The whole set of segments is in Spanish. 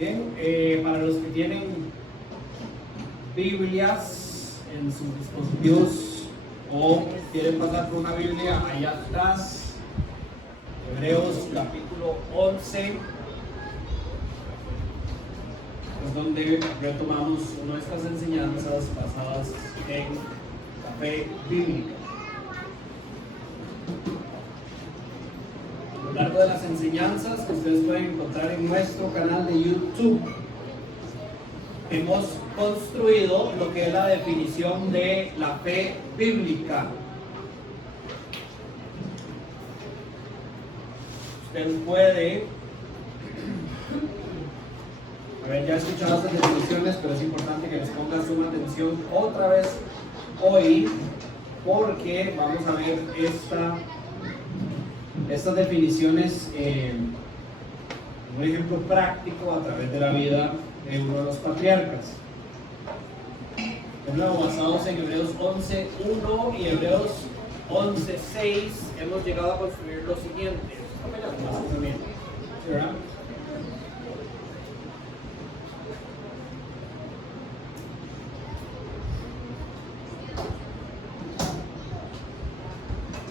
Bien, para los que tienen Biblias en sus dispositivos o quieren pasar por una Biblia, allá atrás, Hebreos capítulo 11, es donde retomamos nuestras enseñanzas basadas en la fe bíblica. A lo largo de las enseñanzas que ustedes pueden encontrar en nuestro canal de YouTube, hemos construido lo que es la definición de la fe bíblica. Usted puede haber ya escuchado estas definiciones, pero es importante que les ponga suma atención otra vez hoy, porque vamos a ver estas definiciones un ejemplo práctico a través de la vida de uno de los patriarcas. De nuevo, basados en Hebreos 11:1 y Hebreos 11:6, hemos llegado a construir lo siguiente. ¿Verdad?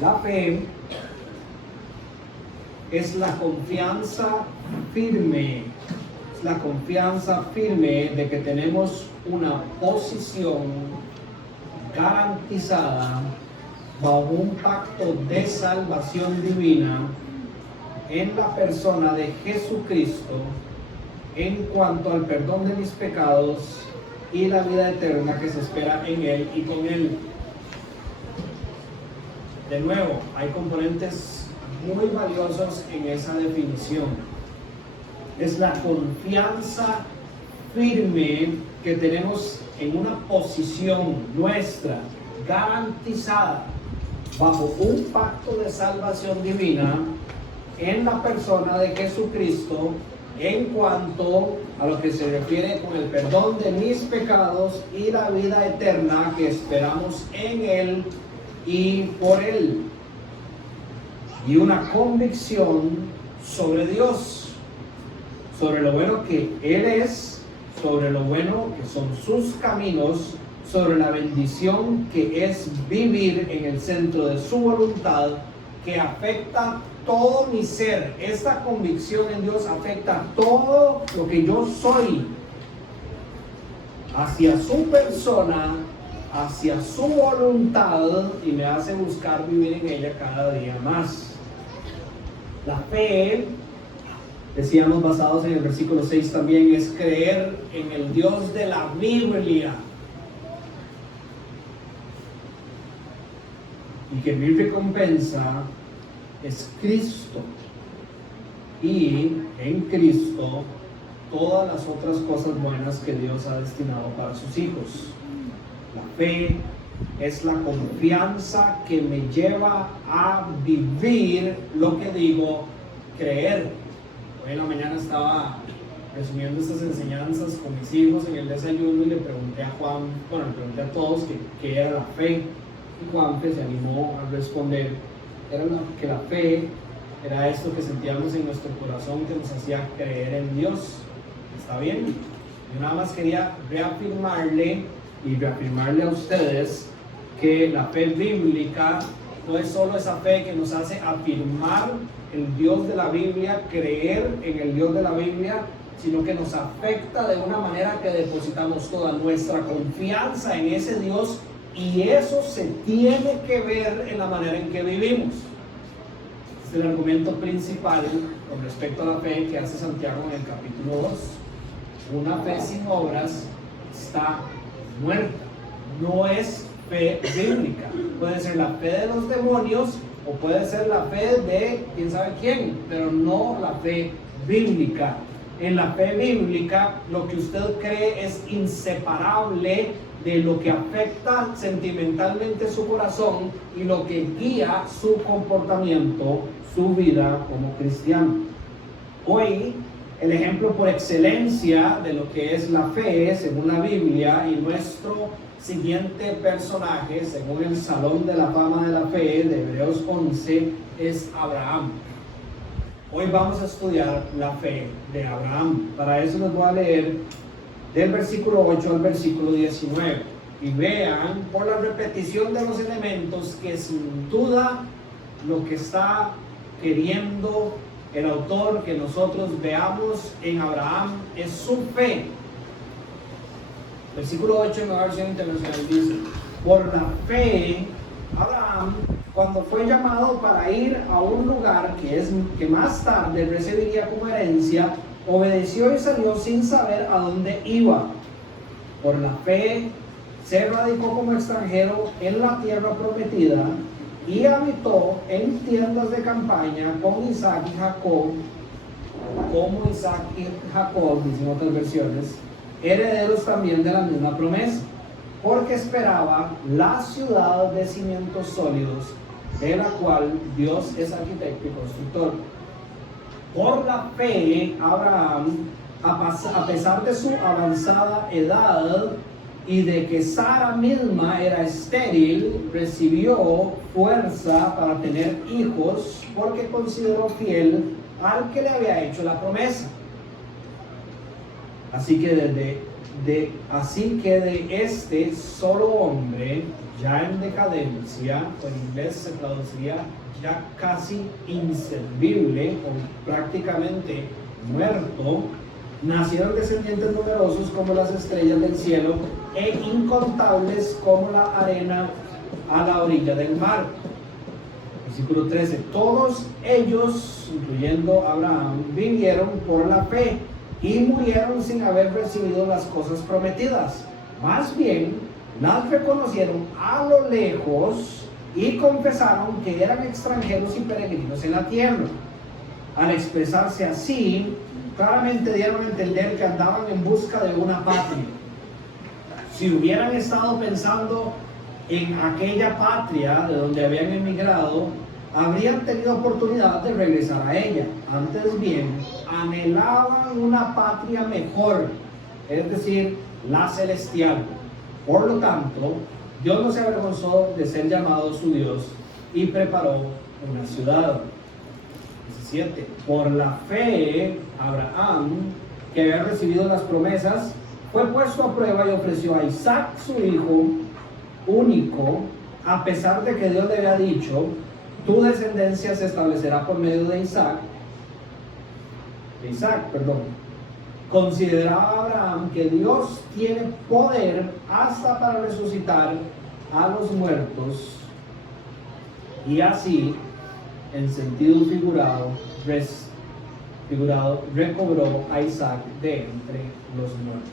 La fe es la confianza firme, de que tenemos una posición garantizada bajo un pacto de salvación divina en la persona de Jesucristo en cuanto al perdón de mis pecados y la vida eterna que se espera en Él y con Él. De nuevo, hay componentes muy valiosos en esa definición. Es la confianza firme que tenemos en una posición nuestra garantizada bajo un pacto de salvación divina en la persona de Jesucristo en cuanto a lo que se refiere con el perdón de mis pecados y la vida eterna que esperamos en Él y por Él, y una convicción sobre Dios, sobre lo bueno que Él es, sobre lo bueno que son sus caminos, sobre la bendición que es vivir en el centro de su voluntad, que afecta todo mi ser. Esta convicción en Dios afecta todo lo que yo soy hacia su persona, hacia su voluntad, y me hace buscar vivir en ella cada día más. La fe, decíamos basados en el versículo 6 también, es creer en el Dios de la Biblia y que mi recompensa es Cristo, y en Cristo todas las otras cosas buenas que Dios ha destinado para sus hijos. La fe es la confianza que me lleva a vivir lo que digo creer. Hoy en la mañana estaba resumiendo estas enseñanzas con mis hijos en el desayuno y le pregunté a Juan, le pregunté a todos qué era la fe, y Juan se animó a responder. Que la fe era esto que sentíamos en nuestro corazón que nos hacía creer en Dios. ¿Está bien? Yo nada más quería reafirmarle a ustedes que la fe bíblica no es solo esa fe que nos hace afirmar el Dios de la Biblia, creer en el Dios de la Biblia, sino que nos afecta de una manera que depositamos toda nuestra confianza en ese Dios, y eso se tiene que ver en la manera en que vivimos. Es el argumento principal con respecto a la fe que hace Santiago en el capítulo 2. Una fe sin obras está muerta, no es fe bíblica. Puede ser la fe de los demonios o puede ser la fe de quién sabe quién, pero no la fe bíblica. En la fe bíblica, lo que usted cree es inseparable de lo que afecta sentimentalmente su corazón y lo que guía su comportamiento, su vida como cristiano. Hoy, el ejemplo por excelencia de lo que es la fe, según la Biblia, y nuestro siguiente personaje, según el Salón de la Fama de la Fe de Hebreos 11, es Abraham. Hoy vamos a estudiar la fe de Abraham. Para eso les voy a leer del versículo 8 al versículo 19. Y vean por la repetición de los elementos que sin duda lo que está queriendo el autor que nosotros veamos en Abraham es su fe. Versículo 8 en la versión internacional dice: por la fe, Abraham, cuando fue llamado para ir a un lugar que más tarde recibiría como herencia, obedeció y salió sin saber a dónde iba. Por la fe se radicó como extranjero en la tierra prometida y habitó en tiendas de campaña con Isaac y Jacob, como Isaac y Jacob, dicen otras versiones, herederos también de la misma promesa, porque esperaba la ciudad de cimientos sólidos, de la cual Dios es arquitecto y constructor. Por la fe, Abraham, a pesar de su avanzada edad y de que Sara misma era estéril, recibió fuerza para tener hijos, porque consideró fiel al que le había hecho la promesa. Así que de este solo hombre, ya en decadencia, o en inglés se traduciría ya casi inservible o prácticamente muerto, nacieron descendientes numerosos como las estrellas del cielo e incontables como la arena a la orilla del mar. Versículo 13: todos ellos, incluyendo Abraham, vivieron por la fe y murieron sin haber recibido las cosas prometidas. Más bien, las reconocieron a lo lejos y confesaron que eran extranjeros y peregrinos en la tierra. Al expresarse así, claramente dieron a entender que andaban en busca de una patria. Si hubieran estado pensando en aquella patria de donde habían emigrado, habrían tenido oportunidad de regresar a ella. Antes bien, anhelaban una patria mejor, es decir, la celestial. Por lo tanto, Dios no se avergonzó de ser llamado su Dios y preparó una ciudad. 17. Por la fe, Abraham, que había recibido las promesas, fue puesto a prueba y ofreció a Isaac, su hijo único, a pesar de que Dios le había dicho: tu descendencia se establecerá por medio de Isaac. Consideraba Abraham que Dios tiene poder hasta para resucitar a los muertos, y así, en sentido figurado, recobró a Isaac de entre los muertos.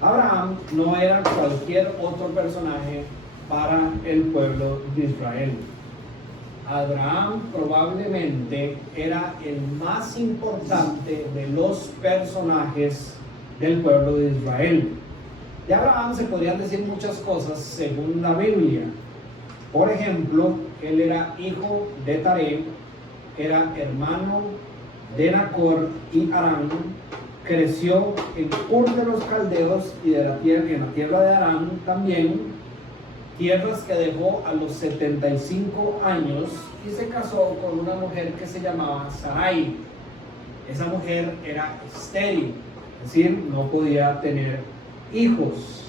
Abraham no era cualquier otro personaje para el pueblo de Israel. Abraham probablemente era el más importante de los personajes del pueblo de Israel. De Abraham se podrían decir muchas cosas según la Biblia. Por ejemplo, él era hijo de Taré, era hermano de Nacor y Harán, creció en Ur de los Caldeos y en la tierra de Harán también, tierras que dejó a los 75 años y se casó con una mujer que se llamaba Sarai. Esa mujer era estéril, es decir, no podía tener hijos.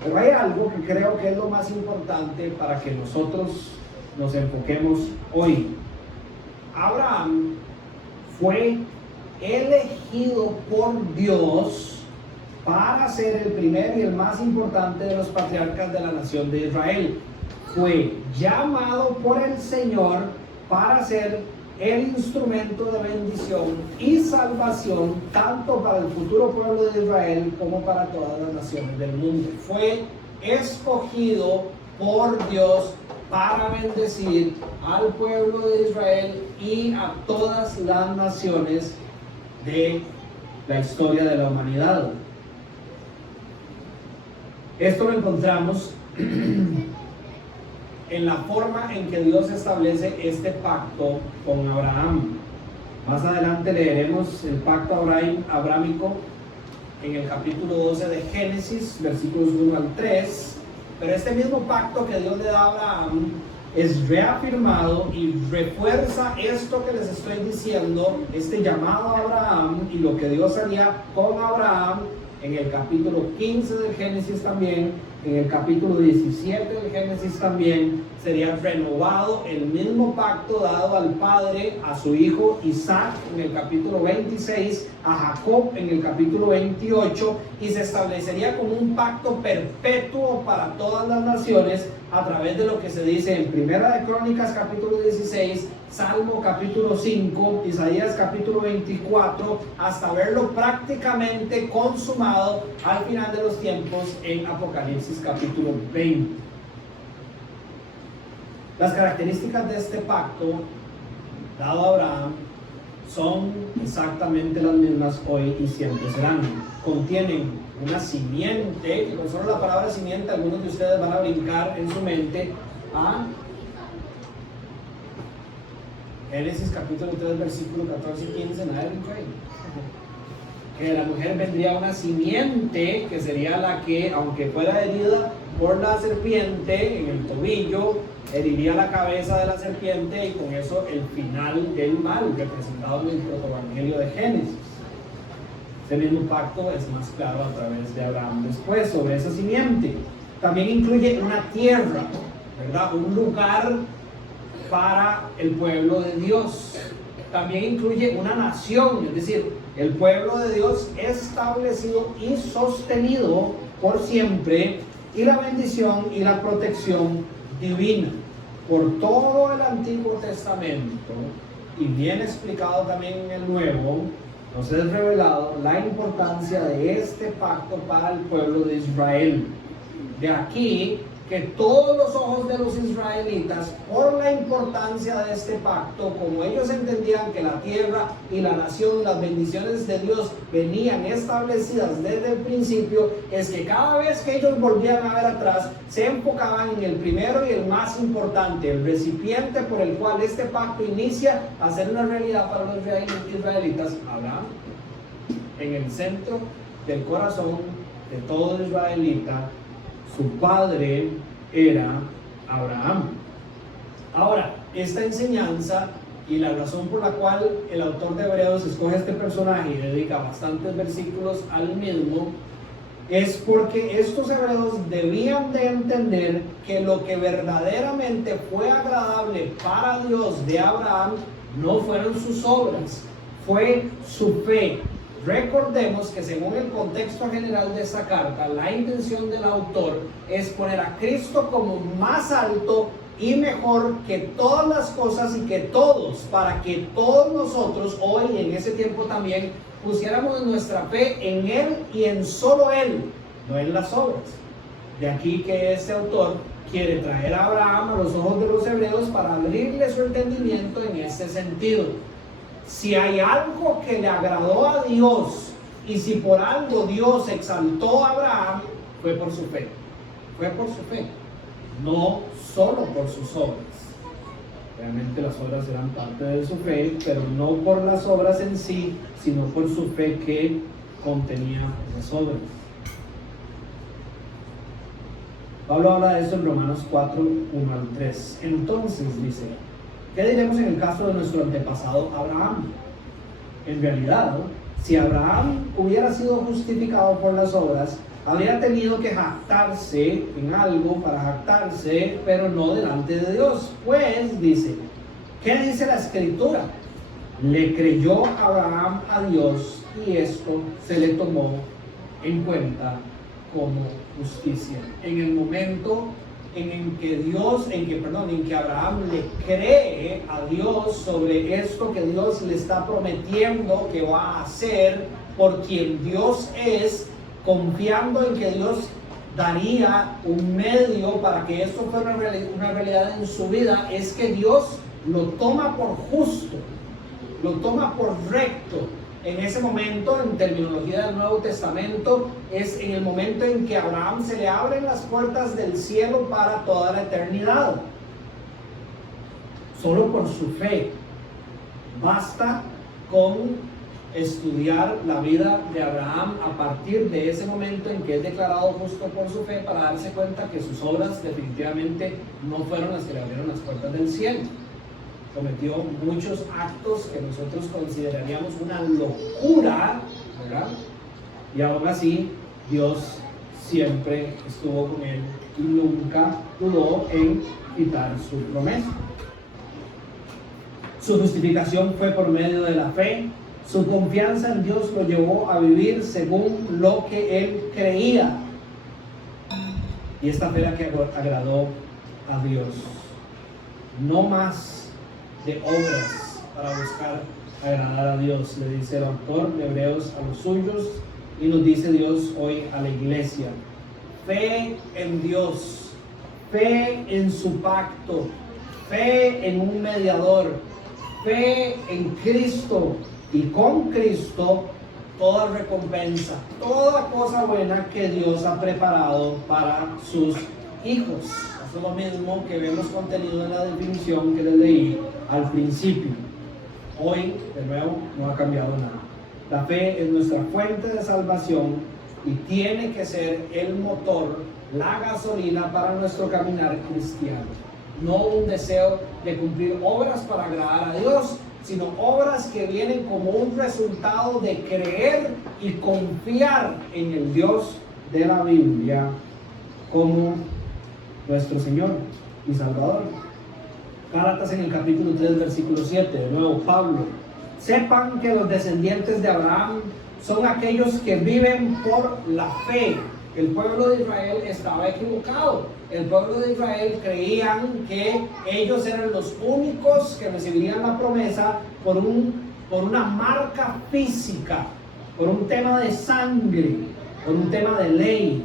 Pero hay algo que creo que es lo más importante para que nosotros nos enfoquemos hoy. Abraham fue elegido por Dios para ser el primer y el más importante de los patriarcas de la nación de Israel. Fue llamado por el Señor para ser el instrumento de bendición y salvación tanto para el futuro pueblo de Israel como para todas las naciones del mundo. Fue escogido por Dios para bendecir al pueblo de Israel y a todas las naciones de la historia de la humanidad. Esto lo encontramos en la forma en que Dios establece este pacto con Abraham. Más adelante leeremos el pacto abrámico en el capítulo 12 de Génesis, versículos 1 al 3. Pero este mismo pacto que Dios le da a Abraham es reafirmado y refuerza esto que les estoy diciendo, este llamado a Abraham y lo que Dios haría con Abraham en el capítulo 15 del Génesis también, en el capítulo 17 del Génesis también, sería renovado el mismo pacto dado al padre, a su hijo Isaac en el capítulo 26, a Jacob en el capítulo 28, y se establecería como un pacto perpetuo para todas las naciones a través de lo que se dice en Primera de Crónicas capítulo 16, Salmo capítulo 5, Isaías capítulo 24, hasta verlo prácticamente consumado al final de los tiempos en Apocalipsis capítulo 20. Las características de este pacto dado a Abraham son exactamente las mismas hoy y siempre serán. Contienen una simiente, que con solo la palabra simiente algunos de ustedes van a brincar en su mente a Génesis capítulo 3 versículo 14 y 15, nadie brincó ahí. Que de la mujer vendría una simiente que sería la que, aunque fuera herida por la serpiente en el tobillo, heriría la cabeza de la serpiente, y con eso el final del mal representado en el protoevangelio de Génesis. Este mismo pacto es más claro a través de Abraham después sobre esa simiente. También incluye una tierra, ¿verdad? Un lugar para el pueblo de Dios. También incluye una nación, es decir, el pueblo de Dios establecido y sostenido por siempre, y la bendición y la protección divina por todo el Antiguo Testamento, y bien explicado también en el Nuevo. Nos es revelado la importancia de este pacto para el pueblo de Israel. De aquí que todos los ojos de los israelitas, por la importancia de este pacto, como ellos entendían que la tierra y la nación, las bendiciones de Dios venían establecidas desde el principio, es que cada vez que ellos volvían a ver atrás, se enfocaban en el primero y el más importante, el recipiente por el cual este pacto inicia a ser una realidad para los israelitas, Abraham, en el centro del corazón de todo israelita. Su padre era Abraham. Ahora, esta enseñanza y la razón por la cual el autor de Hebreos escoge este personaje y dedica bastantes versículos al mismo, es porque estos hebreos debían de entender que lo que verdaderamente fue agradable para Dios de Abraham no fueron sus obras, fue su fe. Recordemos que según el contexto general de esta carta, la intención del autor es poner a Cristo como más alto y mejor que todas las cosas, y que todos, para que todos nosotros hoy y en ese tiempo también pusiéramos nuestra fe en Él y en solo Él, no en las obras. De aquí que este autor quiere traer a Abraham a los ojos de los hebreos para abrirle su entendimiento en este sentido. Si hay algo que le agradó a Dios, y si por algo Dios exaltó a Abraham, fue por su fe. Fue por su fe, no solo por sus obras. Realmente las obras eran parte de su fe, pero no por las obras en sí, sino por su fe que contenía esas obras. Pablo habla de eso en Romanos 4, 1 al 3. Entonces dice: ¿qué diremos en el caso de nuestro antepasado Abraham? En realidad, si Abraham hubiera sido justificado por las obras, habría tenido que jactarse en algo para jactarse, pero no delante de Dios. Pues dice, ¿qué dice la Escritura? Le creyó Abraham a Dios, y esto se le tomó en cuenta como justicia. En el momento en que Abraham le cree a Dios sobre esto que Dios le está prometiendo que va a hacer, por quien Dios es, confiando en que Dios daría un medio para que esto fuera una realidad en su vida, es que Dios lo toma por justo, lo toma por recto. En ese momento, en terminología del Nuevo Testamento, es en el momento en que a Abraham se le abren las puertas del cielo para toda la eternidad. Solo por su fe. Basta con estudiar la vida de Abraham a partir de ese momento en que es declarado justo por su fe, para darse cuenta que sus obras definitivamente no fueron las que le abrieron las puertas del cielo. Cometió muchos actos que nosotros consideraríamos una locura, ¿verdad? Y aún así Dios siempre estuvo con él y nunca dudó en quitar su promesa. Su justificación fue por medio de la fe. Su confianza en Dios lo llevó a vivir según lo que él creía. Y esta fe la que agradó a Dios. No más de obras para buscar agradar a Dios, le dice el autor de Hebreos a los suyos, y nos dice Dios hoy a la iglesia. Fe en Dios, fe en su pacto, fe en un mediador, fe en Cristo, y con Cristo toda recompensa, toda cosa buena que Dios ha preparado para sus hijos. Eso es lo mismo que vemos contenido en la definición que les leí al principio. Hoy, de nuevo, no ha cambiado nada. La fe es nuestra fuente de salvación y tiene que ser el motor, la gasolina para nuestro caminar cristiano. No un deseo de cumplir obras para agradar a Dios, sino obras que vienen como un resultado de creer y confiar en el Dios de la Biblia como nuestro Señor y Salvador. Gálatas en el capítulo 3, versículo 7, de nuevo Pablo. Sepan que los descendientes de Abraham son aquellos que viven por la fe. El pueblo de Israel estaba equivocado. El pueblo de Israel creían que ellos eran los únicos que recibirían la promesa por una marca física, por un tema de sangre, por un tema de ley,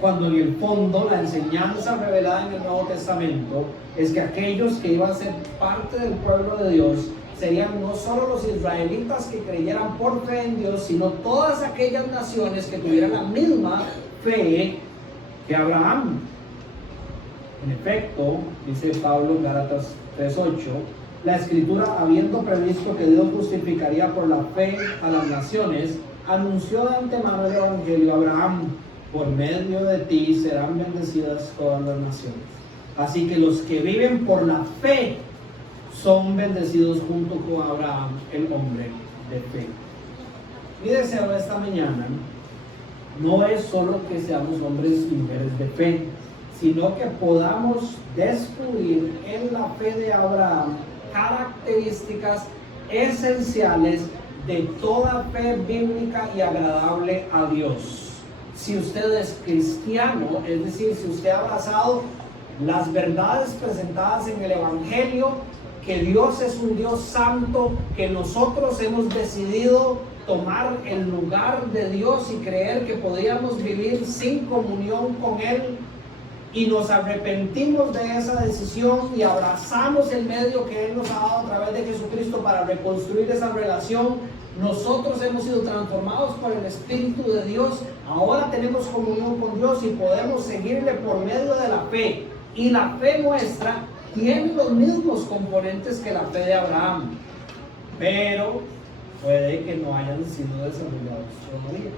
cuando en el fondo la enseñanza revelada en el Nuevo Testamento es que aquellos que iban a ser parte del pueblo de Dios serían no solo los israelitas que creyeran por fe en Dios, sino todas aquellas naciones que tuvieran la misma fe que Abraham. En efecto, dice Pablo en Gálatas 3:8, la Escritura, habiendo previsto que Dios justificaría por la fe a las naciones, anunció de antemano el Evangelio a Abraham: por medio de ti serán bendecidas todas las naciones. Así que los que viven por la fe son bendecidos junto con Abraham, el hombre de fe. Mi deseo esta mañana no es solo que seamos hombres y mujeres de fe, sino que podamos descubrir en la fe de Abraham características esenciales de toda fe bíblica y agradable a Dios. Si usted es cristiano, es decir, si usted ha abrazado las verdades presentadas en el Evangelio, que Dios es un Dios santo, que nosotros hemos decidido tomar el lugar de Dios y creer que podríamos vivir sin comunión con Él, y nos arrepentimos de esa decisión y abrazamos el medio que Él nos ha dado a través de Jesucristo para reconstruir esa relación. Nosotros hemos sido transformados por el Espíritu de Dios, ahora tenemos comunión con Dios y podemos seguirle por medio de la fe. Y la fe nuestra tiene los mismos componentes que la fe de Abraham, pero puede que no hayan sido desarrollados todavía.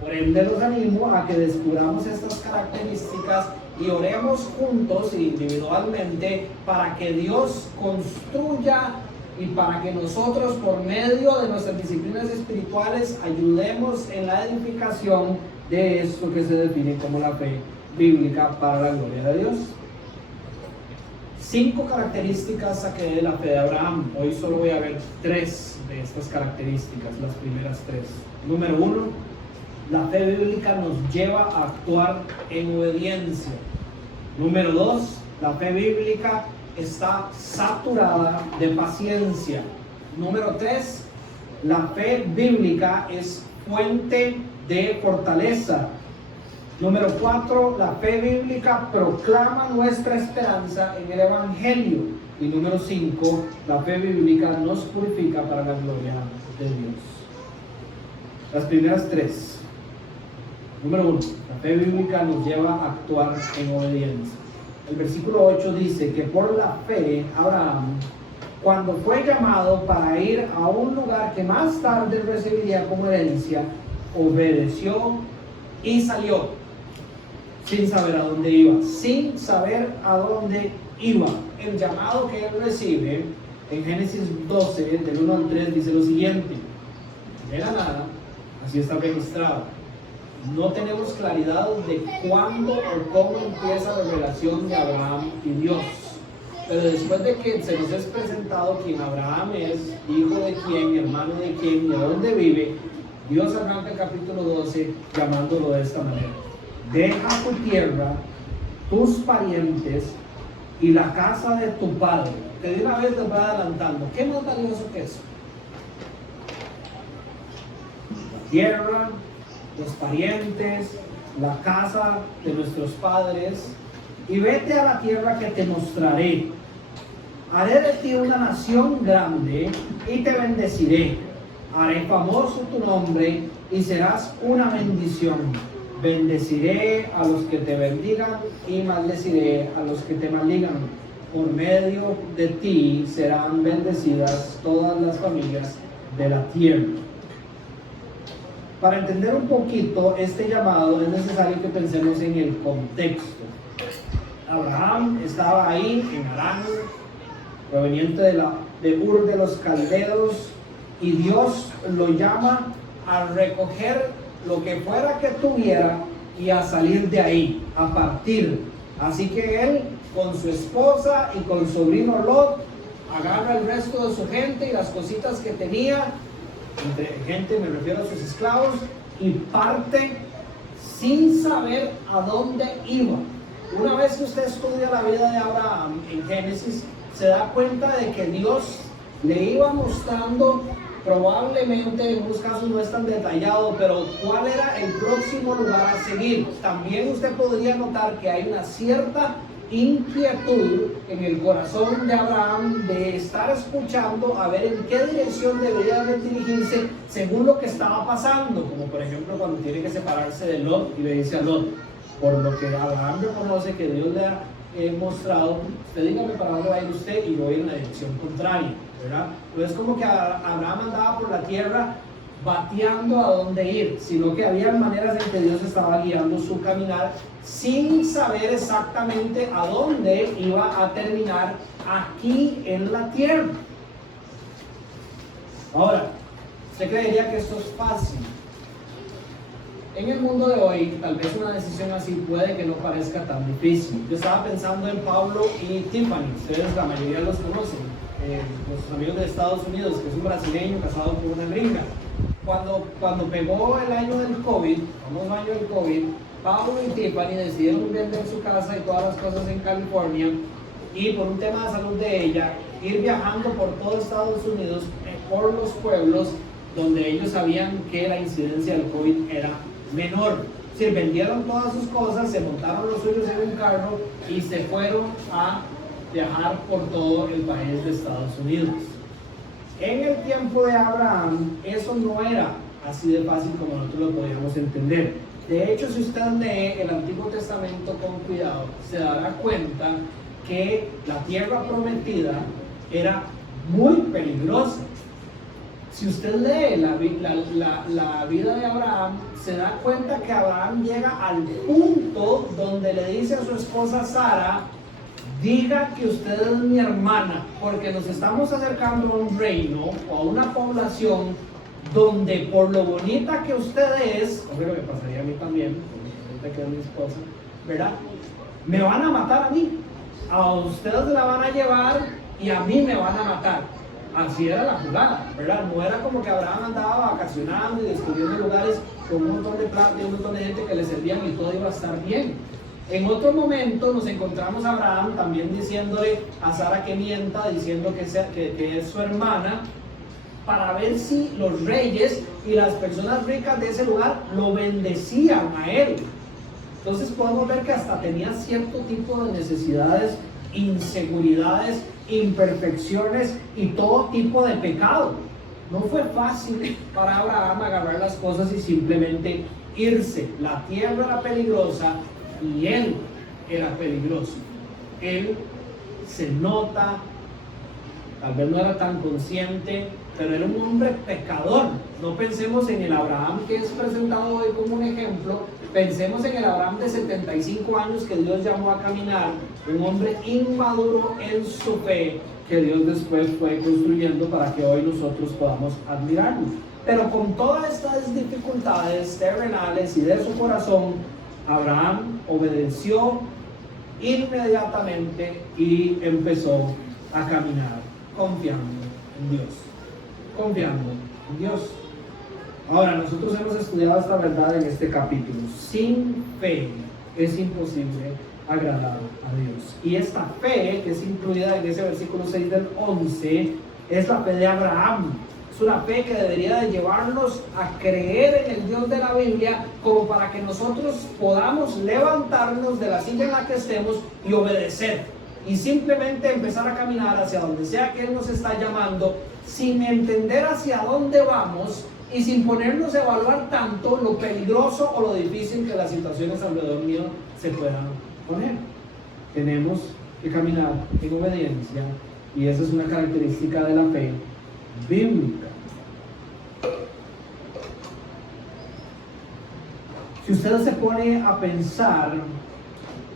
Por ende, los animo a que descubramos estas características y oremos juntos e individualmente para que Dios construya y para que nosotros, por medio de nuestras disciplinas espirituales, ayudemos en la edificación de esto que se define como la fe bíblica para la gloria de Dios. 5 características saqué de la fe de Abraham. Hoy solo voy a ver 3 de estas características, las primeras 3. Número 1, la fe bíblica nos lleva a actuar en obediencia. Número 2, la fe bíblica está saturada de paciencia. Número 3, la fe bíblica es fuente de fortaleza. Número 4, la fe bíblica proclama nuestra esperanza en el Evangelio. Y número 5, la fe bíblica nos purifica para la gloria de Dios. Las primeras 3. Número 1, la fe bíblica nos lleva a actuar en obediencia. El versículo 8 dice que por la fe Abraham, cuando fue llamado para ir a un lugar que más tarde recibiría como herencia, obedeció y salió sin saber a dónde iba, sin saber a dónde iba. El llamado que él recibe en Génesis 12, del 1 al 3, dice lo siguiente: de la nada, así está registrado. No tenemos claridad de cuándo o cómo empieza la relación de Abraham y Dios. Pero después de que se nos es presentado quién Abraham es, hijo de quién, hermano de quién y de dónde vive, Dios arranca el capítulo 12 llamándolo de esta manera: deja tu tierra, tus parientes y la casa de tu padre. Que de una vez te va adelantando. ¿Qué más valioso que eso? La tierra, los parientes, la casa de nuestros padres, y vete a la tierra que te mostraré. Haré de ti una nación grande y te bendeciré. Haré famoso tu nombre y serás una bendición. Bendeciré a los que te bendigan y maldeciré a los que te maldigan. Por medio de ti serán bendecidas todas las familias de la tierra. Para entender un poquito este llamado es necesario que pensemos en el contexto. Abraham estaba ahí en Harán, proveniente de Ur de los Caldeos, y Dios lo llama a recoger lo que fuera que tuviera y a salir de ahí, a partir. Así que él, con su esposa y con su sobrino Lot, agarra el resto de su gente y las cositas que tenía, entre gente me refiero a sus esclavos, y parte sin saber a dónde iba. Una vez que usted estudia la vida de Abraham en Génesis, se da cuenta de que Dios le iba mostrando, probablemente en unos casos no es tan detallado, pero cuál era el próximo lugar a seguir. También usted podría notar que hay una cierta inquietud en el corazón de Abraham de estar escuchando a ver en qué dirección debería de dirigirse según lo que estaba pasando, como por ejemplo cuando tiene que separarse de Lot y le dice a Lot, por lo que Abraham reconoce que Dios le ha mostrado, usted dígame para dónde va a ir usted y voy en la dirección contraria, ¿verdad? No es como que Abraham andaba por la tierra bateando a dónde ir, sino que había maneras en que Dios estaba guiando su caminar sin saber exactamente a dónde iba a terminar aquí en la tierra. Ahora, ¿usted creería que esto es fácil? En el mundo de hoy, tal vez una decisión así puede que no parezca tan difícil. Yo estaba pensando en Pablo y Tiffany, ustedes la mayoría los conocen, los amigos de Estados Unidos, que es un brasileño casado con una gringa. Cuando pegó el año del COVID, famoso año del COVID, Pablo y Tiffany decidieron vender su casa y todas las cosas en California, y por un tema de salud de ella, ir viajando por todo Estados Unidos, por los pueblos donde ellos sabían que la incidencia del COVID era menor. Es decir, vendieron todas sus cosas, se montaron los suyos en un carro y se fueron a viajar por todo el país de Estados Unidos. En el tiempo de Abraham, eso no era así de fácil como nosotros lo podíamos entender. De hecho, si usted lee el Antiguo Testamento con cuidado, se dará cuenta que la tierra prometida era muy peligrosa. Si usted lee la vida de Abraham, se da cuenta que Abraham llega al punto donde le dice a su esposa Sara, diga que usted es mi hermana, porque nos estamos acercando a un reino o a una población donde por lo bonita que usted es, hombre, me pasaría a mí también, ahorita que es mi esposa, ¿verdad? Me van a matar a mí, a ustedes la van a llevar y a mí me van a matar. Así era la jugada, ¿verdad? No era como que Abraham andaba vacacionando y descubriendo lugares con un montón de plata y un montón de gente que le servían y todo iba a estar bien. En otro momento nos encontramos a Abraham también diciéndole a Sara que mienta, diciendo que es su hermana, para ver si los reyes y las personas ricas de ese lugar lo bendecían a él. Entonces podemos ver que hasta tenía cierto tipo de necesidades, inseguridades, imperfecciones y todo tipo de pecado. No fue fácil para Abraham agarrar las cosas y simplemente irse. La tierra era peligrosa y él era peligroso. Él se nota tal vez no era tan consciente, pero era un hombre pecador. No pensemos en el Abraham que es presentado hoy como un ejemplo, pensemos en el Abraham de 75 años que Dios llamó a caminar, un hombre inmaduro en su fe, que Dios después fue construyendo para que hoy nosotros podamos admirarlo. Pero con todas estas dificultades terrenales y de su corazón, Abraham obedeció inmediatamente y empezó a caminar confiando en Dios. Confiando en Dios. Ahora, nosotros hemos estudiado esta verdad en este capítulo. Sin fe es imposible agradar a Dios. Y esta fe, que es incluida en ese versículo 6 del 11, es la fe de Abraham. Es una fe que debería de llevarnos a creer en el Dios de la Biblia, como para que nosotros podamos levantarnos de la silla en la que estemos y obedecer. Y simplemente empezar a caminar hacia donde sea que Él nos está llamando, sin entender hacia dónde vamos y sin ponernos a evaluar tanto lo peligroso o lo difícil que las situaciones alrededor mío se puedan poner. Tenemos que caminar en obediencia, y esa es una característica de la fe bíblica. Si usted se pone a pensar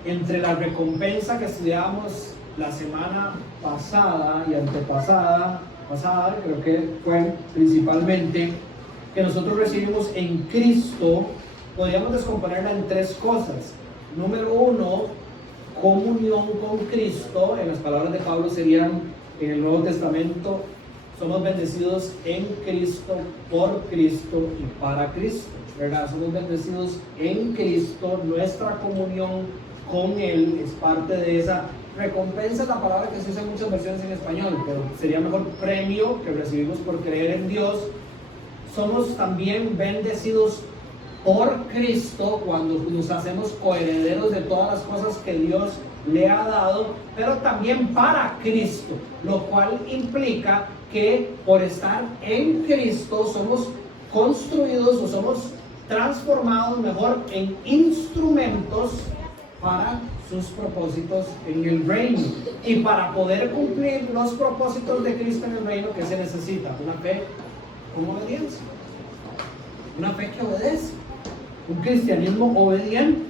entre la recompensa que estudiamos la semana pasada y antepasada, creo que fue principalmente, que nosotros recibimos en Cristo, podríamos descomponerla en tres cosas. Número uno, comunión con Cristo. En las palabras de Pablo serían, en el Nuevo Testamento, somos bendecidos en Cristo, por Cristo y para Cristo, ¿verdad? Somos bendecidos en Cristo. Nuestra comunión con Él es parte de esa recompensa. Es la palabra que se usa en muchas versiones en español, pero sería mejor premio que recibimos por creer en Dios. Somos también bendecidos por Cristo cuando nos hacemos coherederos de todas las cosas que Dios le ha dado, pero también para Cristo, lo cual implica que por estar en Cristo somos construidos o somos transformados mejor en instrumentos para sus propósitos en el reino. Y para poder cumplir los propósitos de Cristo en el reino, ¿qué se necesita? Una fe con obediencia, una fe que obedece, un cristianismo obediente.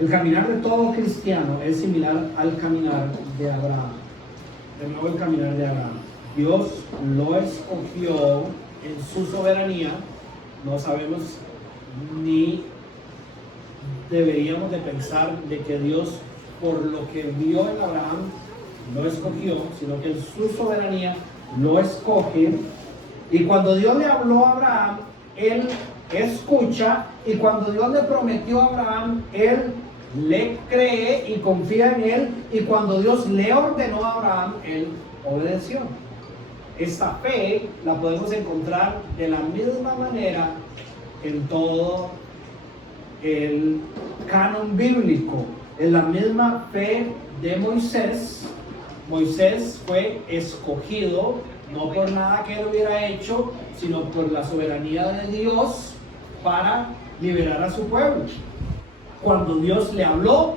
El caminar de todo cristiano es similar al caminar de Abraham. De nuevo, el caminar de Abraham. Dios lo escogió en su soberanía. No sabemos ni deberíamos de pensar de que Dios, por lo que vio en Abraham, lo escogió, sino que en su soberanía lo escoge. Y cuando Dios le habló a Abraham, él escucha, y cuando Dios le prometió a Abraham, él le cree y confía en él, y cuando Dios le ordenó a Abraham, él obedeció. Esta fe la podemos encontrar de la misma manera en todo el canon bíblico. Es la misma fe de Moisés. Moisés fue escogido no por nada que él hubiera hecho, sino por la soberanía de Dios para liberar a su pueblo. Cuando Dios le habló,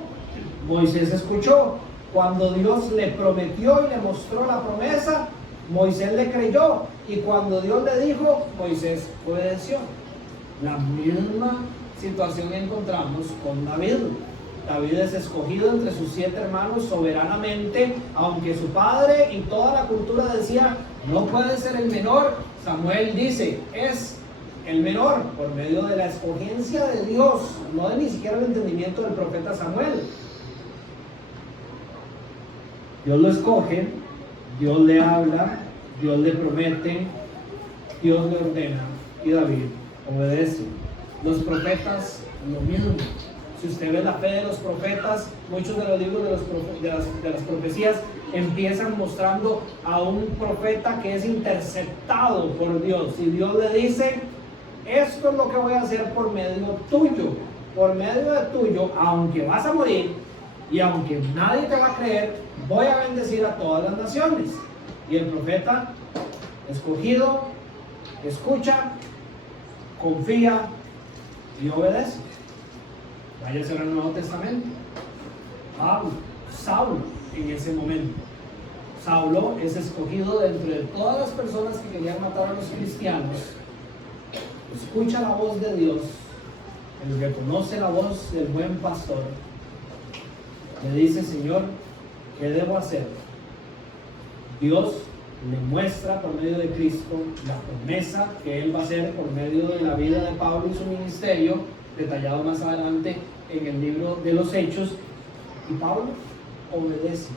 Moisés escuchó. Cuando Dios le prometió y le mostró la promesa, Moisés le creyó. Y cuando Dios le dijo, Moisés obedeció. La misma situación encontramos con David. David es escogido entre sus 7 hermanos soberanamente, aunque su padre y toda la cultura decía, no puede ser el menor. Samuel dice, es el menor, por medio de la escogencia de Dios, no de ni siquiera el entendimiento del profeta Samuel. Dios lo escoge, Dios le habla, Dios le promete, Dios le ordena, y David obedece. Los profetas, lo mismo. Si usted ve la fe de los profetas, muchos de los libros de las profecías empiezan mostrando a un profeta que es interceptado por Dios. Y Dios le dice, esto es lo que voy a hacer por medio tuyo. Por medio de tuyo, aunque vas a morir y aunque nadie te va a creer, voy a bendecir a todas las naciones. Y el profeta escogido escucha, confía y obedece. Váyase al Nuevo Testamento. Pablo, Saulo en ese momento. Saulo es escogido dentro de todas las personas que querían matar a los cristianos. Escucha la voz de Dios, él reconoce la voz del buen pastor, le dice: Señor, ¿qué debo hacer? Dios le muestra por medio de Cristo la promesa que Él va a hacer por medio de la vida de Pablo y su ministerio, detallado más adelante en el libro de los Hechos, y Pablo obedece.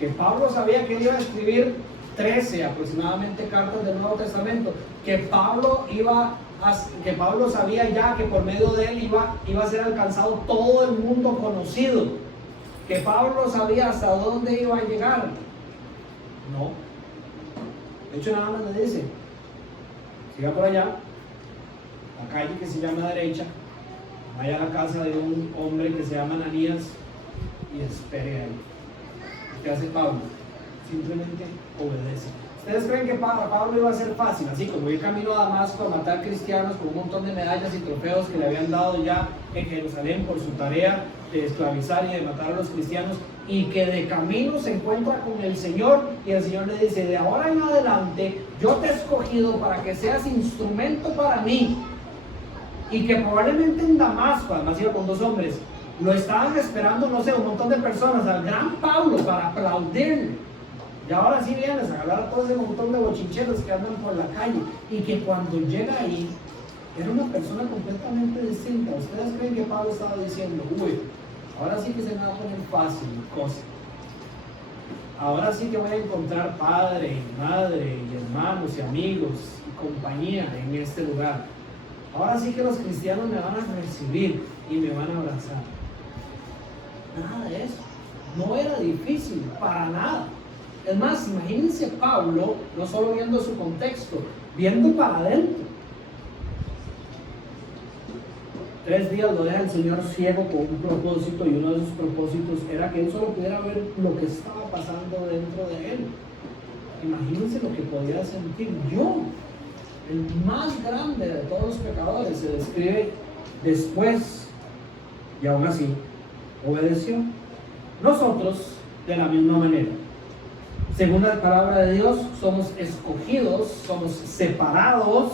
Que Pablo sabía que él iba a escribir 13 aproximadamente cartas del Nuevo Testamento, que Pablo sabía ya que por medio de él iba a ser alcanzado todo el mundo conocido, que Pablo sabía hasta dónde iba a llegar. No. De hecho, nada más le dice: siga por allá, la calle que se llama derecha, vaya a la casa de un hombre que se llama Ananías y espere ahí. ¿Qué hace Pablo? Simplemente obedece. ¿Ustedes creen que para Pablo iba a ser fácil? Así como ir camino a Damasco a matar cristianos con un montón de medallas y trofeos que le habían dado ya en Jerusalén por su tarea de esclavizar y de matar a los cristianos, y que de camino se encuentra con el Señor y el Señor le dice: de ahora en adelante yo te he escogido para que seas instrumento para mí, y que probablemente en Damasco, además iba con 2 hombres, lo estaban esperando, no sé, un montón de personas, al gran Pablo, para aplaudirle. Y ahora sí vienes a hablar a todo ese montón de bochincheros que andan por la calle, y que cuando llega ahí era una persona completamente distinta. ¿Ustedes creen que Pablo estaba diciendo: uy, ahora sí que se me va a poner fácil la cosa? Ahora sí que voy a encontrar padre y madre y hermanos y amigos y compañía en este lugar. Ahora sí que los cristianos me van a recibir y me van a abrazar. Nada de eso. No era difícil, para nada. Es más, imagínense Pablo, no solo viendo su contexto, viendo para adentro. 3 días lo deja el Señor ciego con un propósito, y uno de sus propósitos era que él solo pudiera ver lo que estaba pasando dentro de él. Imagínense lo que podía sentir yo, el más grande de todos los pecadores. Se describe después, y aún así obedeció. Nosotros, de la misma manera, según la palabra de Dios, somos escogidos, somos separados,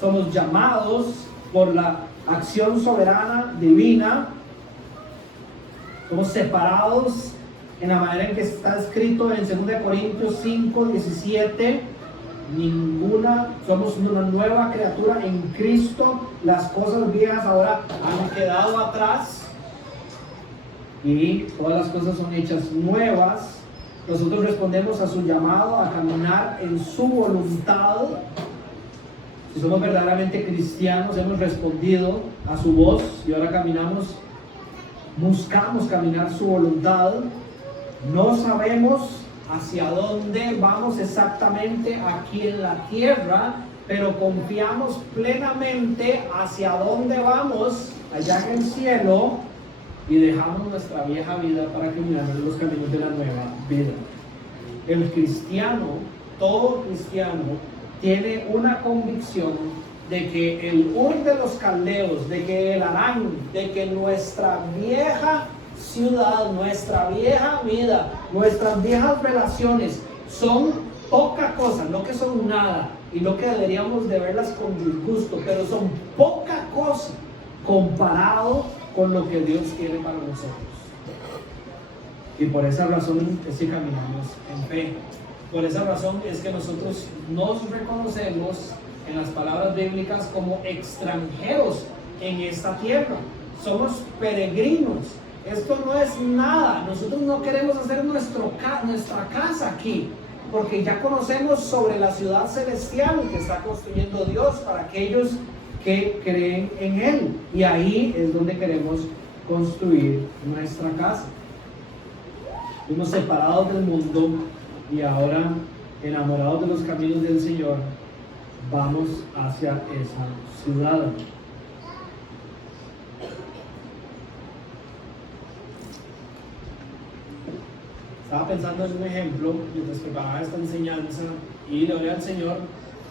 somos llamados por la acción soberana, divina. Somos separados en la manera en que está escrito en 2 Corintios 5, 17. Somos una nueva criatura en Cristo. Las cosas viejas ahora han quedado atrás y todas las cosas son hechas nuevas. Nosotros respondemos a su llamado a caminar en su voluntad. Si somos verdaderamente cristianos, hemos respondido a su voz y ahora buscamos caminar su voluntad. No sabemos hacia dónde vamos exactamente aquí en la tierra, pero confiamos plenamente hacia dónde vamos allá en el cielo, y dejamos nuestra vieja vida para caminar en los caminos de la nueva vida. El cristiano, todo cristiano, tiene una convicción de que el Ur de los Caldeos, de que el Harán, de que nuestra vieja ciudad, nuestra vieja vida, nuestras viejas relaciones son poca cosa, no que son nada, y no que deberíamos de verlas con disgusto, pero son poca cosa comparado con lo que Dios quiere para nosotros. Y por esa razón es que caminamos en fe. Por esa razón es que nosotros nos reconocemos en las palabras bíblicas como extranjeros en esta tierra. Somos peregrinos. Esto no es nada. Nosotros no queremos hacer nuestra casa aquí, porque ya conocemos sobre la ciudad celestial que está construyendo Dios para aquellos que creen en Él. Y ahí es donde queremos construir nuestra casa. Fuimos separados del mundo y ahora, enamorados de los caminos del Señor, vamos hacia esa ciudad. Estaba pensando en un ejemplo mientras preparaba esta enseñanza y le oré al Señor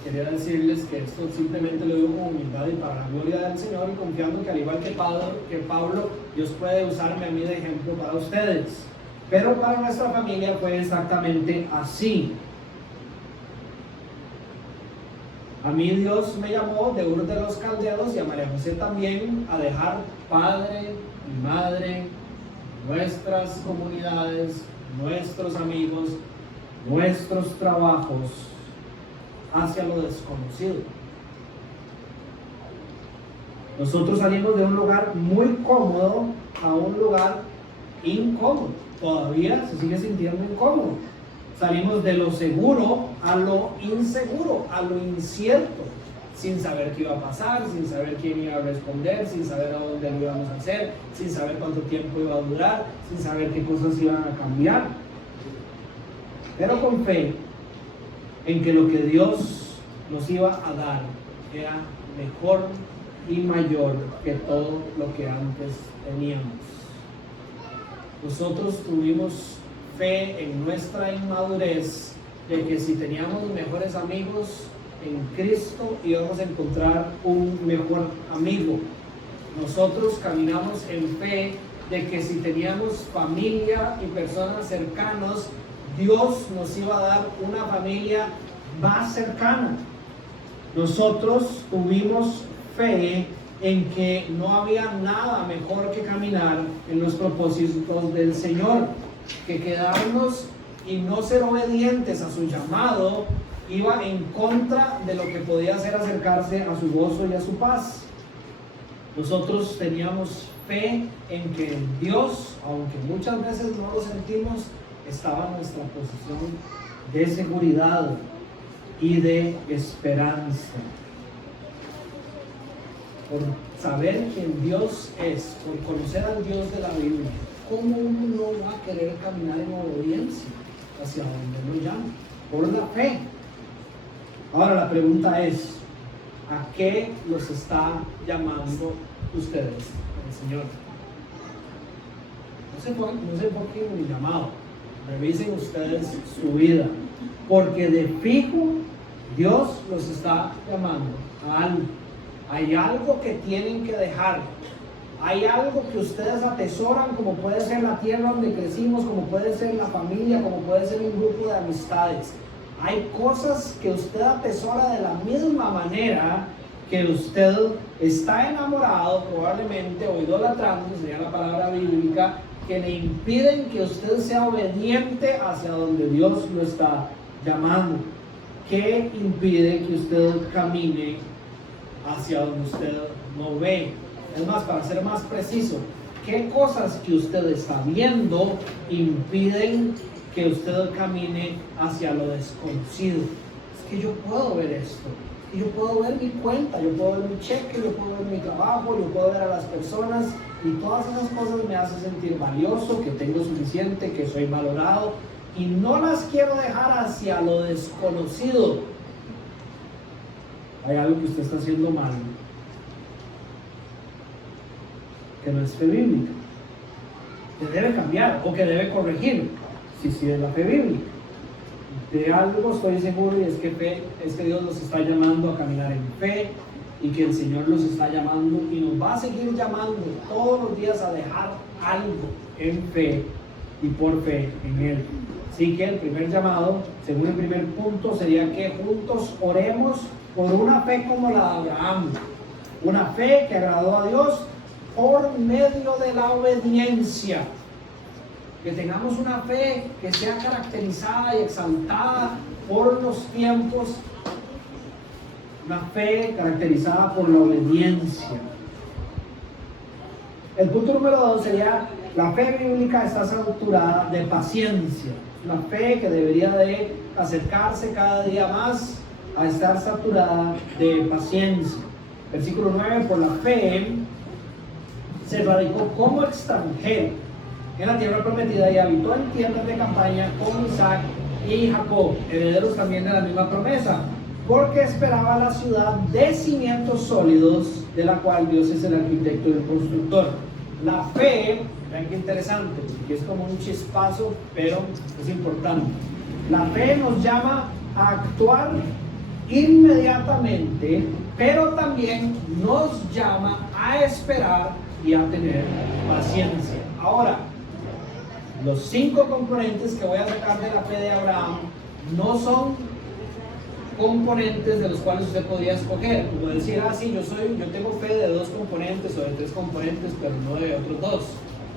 quería decirles que esto simplemente lo digo con humildad y para la gloria del Señor, y confiando que al igual que Pablo, Dios puede usarme a mí de ejemplo para ustedes. Pero para nuestra familia fue exactamente así. A mí Dios me llamó de Ur de los Caldeos y a María José también a dejar padre y madre, nuestras comunidades, nuestros amigos, nuestros trabajos hacia lo desconocido. Nosotros salimos de un lugar muy cómodo a un lugar incómodo. Todavía se sigue sintiendo incómodo. Salimos de lo seguro a lo inseguro, a lo incierto, sin saber qué iba a pasar, sin saber quién iba a responder, sin saber a dónde lo íbamos a hacer, sin saber cuánto tiempo iba a durar, sin saber qué cosas iban a cambiar. Pero con fe en que lo que Dios nos iba a dar era mejor y mayor que todo lo que antes teníamos. Nosotros tuvimos fe en nuestra inmadurez de que si teníamos mejores amigos en Cristo íbamos a encontrar un mejor amigo. Nosotros caminamos en fe de que si teníamos familia y personas cercanas, Dios nos iba a dar una familia más cercana. Nosotros tuvimos fe en que no había nada mejor que caminar en los propósitos del Señor, que quedarnos y no ser obedientes a su llamado iba en contra de lo que podía hacer acercarse a su gozo y a su paz. Nosotros teníamos fe en que Dios, aunque muchas veces no lo sentimos, estaba en nuestra posición de seguridad y de esperanza. Por saber quién Dios es, por conocer al Dios de la Biblia, ¿cómo uno no va a querer caminar en obediencia hacia donde lo llama? Por la fe. Ahora la pregunta es, ¿a qué los está llamando ustedes, el Señor? No se enfoquen en mi llamado. Revisen ustedes su vida, porque de fijo Dios los está llamando a algo. Hay algo que tienen que dejar. Hay algo que ustedes atesoran, como puede ser la tierra donde crecimos, como puede ser la familia, como puede ser un grupo de amistades. Hay cosas que usted atesora de la misma manera que usted está enamorado, probablemente, o idolatrando, sería la palabra bíblica, que le impiden que usted sea obediente hacia donde Dios lo está llamando. ¿Qué impide que usted camine hacia donde usted no ve? Es más, para ser más preciso, ¿qué cosas que usted está viendo impiden que usted camine hacia lo desconocido? Es que yo puedo ver esto, y yo puedo ver mi cuenta, yo puedo ver mi cheque, yo puedo ver mi trabajo, yo puedo ver a las personas, y todas esas cosas me hacen sentir valioso, que tengo suficiente, que soy valorado, y no las quiero dejar hacia lo desconocido. Hay algo que usted está haciendo mal, que no es fe bíblica, que debe cambiar o que debe corregir, si es la fe bíblica. De algo estoy seguro, y es que Dios los está llamando a caminar en fe, y que el Señor los está llamando y nos va a seguir llamando todos los días a dejar algo en fe y por fe en Él. Así que el primer llamado, según el primer punto, sería que juntos oremos por una fe como la de Abraham, una fe que agradó a Dios por medio de la obediencia. Que tengamos una fe que sea caracterizada y exaltada por los tiempos, una fe caracterizada por la obediencia. El punto número 2 sería: la fe bíblica está saturada de paciencia. Una fe que debería de acercarse cada día más a estar saturada de paciencia. Versículo 9: por la fe se radicó como extranjero en la tierra prometida y habitó en tiendas de campaña con Isaac y Jacob, herederos también de la misma promesa, porque esperaba la ciudad de cimientos sólidos, de la cual Dios es el arquitecto y el constructor. La fe, vean qué interesante, porque es como un chispazo, pero es importante. La fe nos llama a actuar inmediatamente, pero también nos llama a esperar y a tener paciencia. Ahora, los 5 componentes que voy a sacar de la fe de Abraham no son componentes de los cuales usted podría escoger, como decir, sí, yo tengo fe de 2 componentes o de 3 componentes, pero no de otros 2.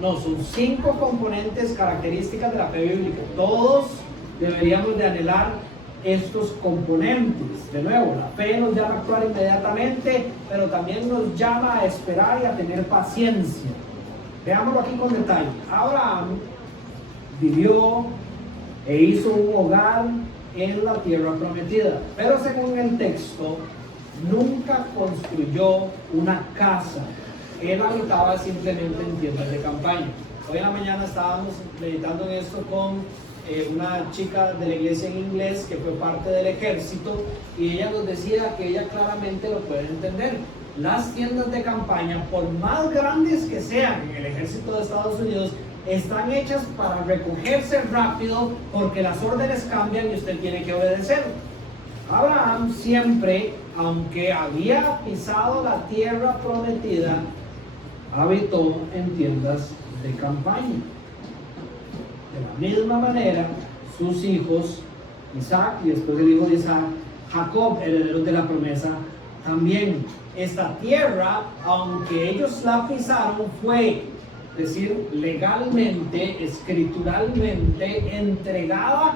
No, son 5 componentes características de la fe bíblica. Todos deberíamos de anhelar estos componentes. De nuevo, la fe nos llama a actuar inmediatamente, pero también nos llama a esperar y a tener paciencia. Veámoslo aquí con detalle. Abraham vivió e hizo un hogar en la tierra prometida, pero según el texto, nunca construyó una casa. Él habitaba simplemente en tiendas de campaña. Hoy en la mañana estábamos meditando en esto con una chica de la iglesia en inglés que fue parte del ejército, y ella nos decía que ella claramente lo puede entender. Las tiendas de campaña, por más grandes que sean en el ejército de Estados Unidos, están hechas para recogerse rápido porque las órdenes cambian y usted tiene que obedecer. Abraham siempre, aunque había pisado la tierra prometida, habitó en tiendas de campaña. De la misma manera, sus hijos, Isaac y después el hijo de Isaac, Jacob, herederos de la promesa, también. Esta tierra, aunque ellos la pisaron, fue, es decir, legalmente, escrituralmente, entregada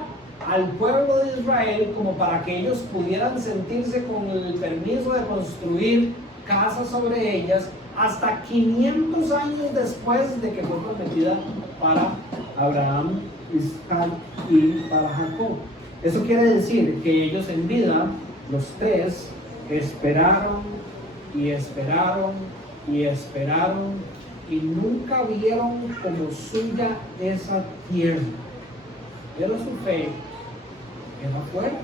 al pueblo de Israel como para que ellos pudieran sentirse con el permiso de construir casas sobre ellas hasta 500 años después de que fue prometida para Abraham, Isaac y para Jacob. Eso quiere decir que ellos en vida, los 3, esperaron y esperaron y esperaron y nunca vieron como suya esa tierra. Pero su fe era fuerte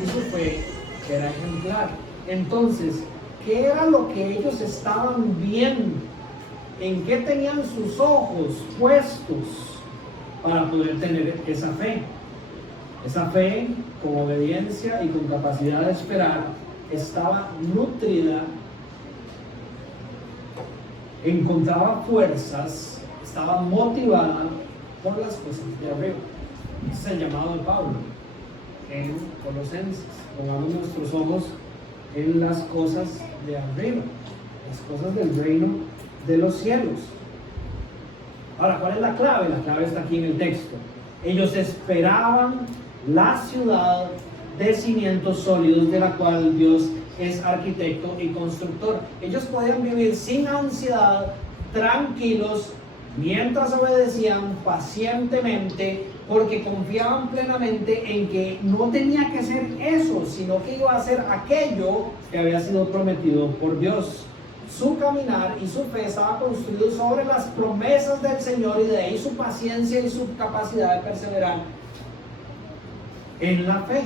y su fe era ejemplar. Entonces, ¿qué era lo que ellos estaban viendo? ¿En qué tenían sus ojos puestos para poder tener esa fe? Esa fe, con obediencia y con capacidad de esperar, estaba nutrida, encontraba fuerzas, estaba motivada por las cosas de arriba. Ese es el llamado de Pablo en Colosenses. Pongamos nuestros ojos en las cosas de arriba, las cosas del reino de los cielos. Ahora, ¿cuál es la clave? La clave está aquí en el texto. Ellos esperaban la ciudad de cimientos sólidos, de la cual Dios es arquitecto y constructor. Ellos podían vivir sin ansiedad, tranquilos, mientras obedecían pacientemente, porque confiaban plenamente en que no tenía que ser eso, sino que iba a ser aquello que había sido prometido por Dios. Su caminar y su fe estaba construido sobre las promesas del Señor, y de ahí su paciencia y su capacidad de perseverar en la fe.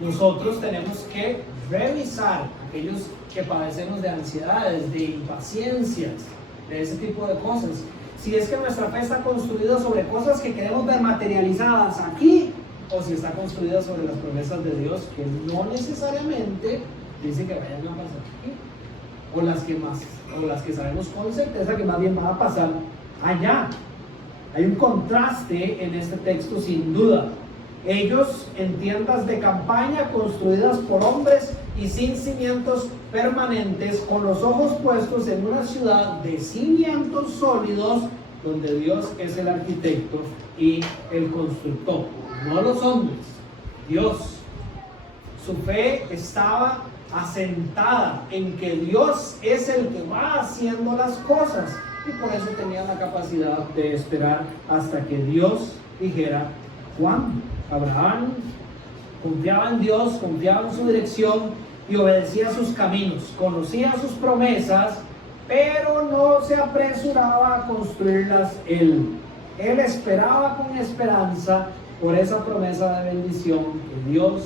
Nosotros tenemos que revisar aquellos que padecemos de ansiedades, de impaciencias, de ese tipo de cosas. Si es que nuestra fe está construida sobre cosas que queremos ver materializadas aquí, o si está construida sobre las promesas de Dios, que no necesariamente dice que vayan a pasar aquí, o las que sabemos con certeza que más bien van a pasar allá. Hay un contraste en este texto sin duda. Ellos en tiendas de campaña construidas por hombres y sin cimientos permanentes, con los ojos puestos en una ciudad de cimientos sólidos, donde Dios es el arquitecto y el constructor, no los hombres, Dios. Su fe estaba asentada en que Dios es el que va haciendo las cosas, y por eso tenían la capacidad de esperar hasta que Dios dijera cuándo. Abraham confiaba en Dios, confiaba en su dirección y obedecía sus caminos, conocía sus promesas, pero no se apresuraba a construirlas él. Él esperaba con esperanza por esa promesa de bendición que Dios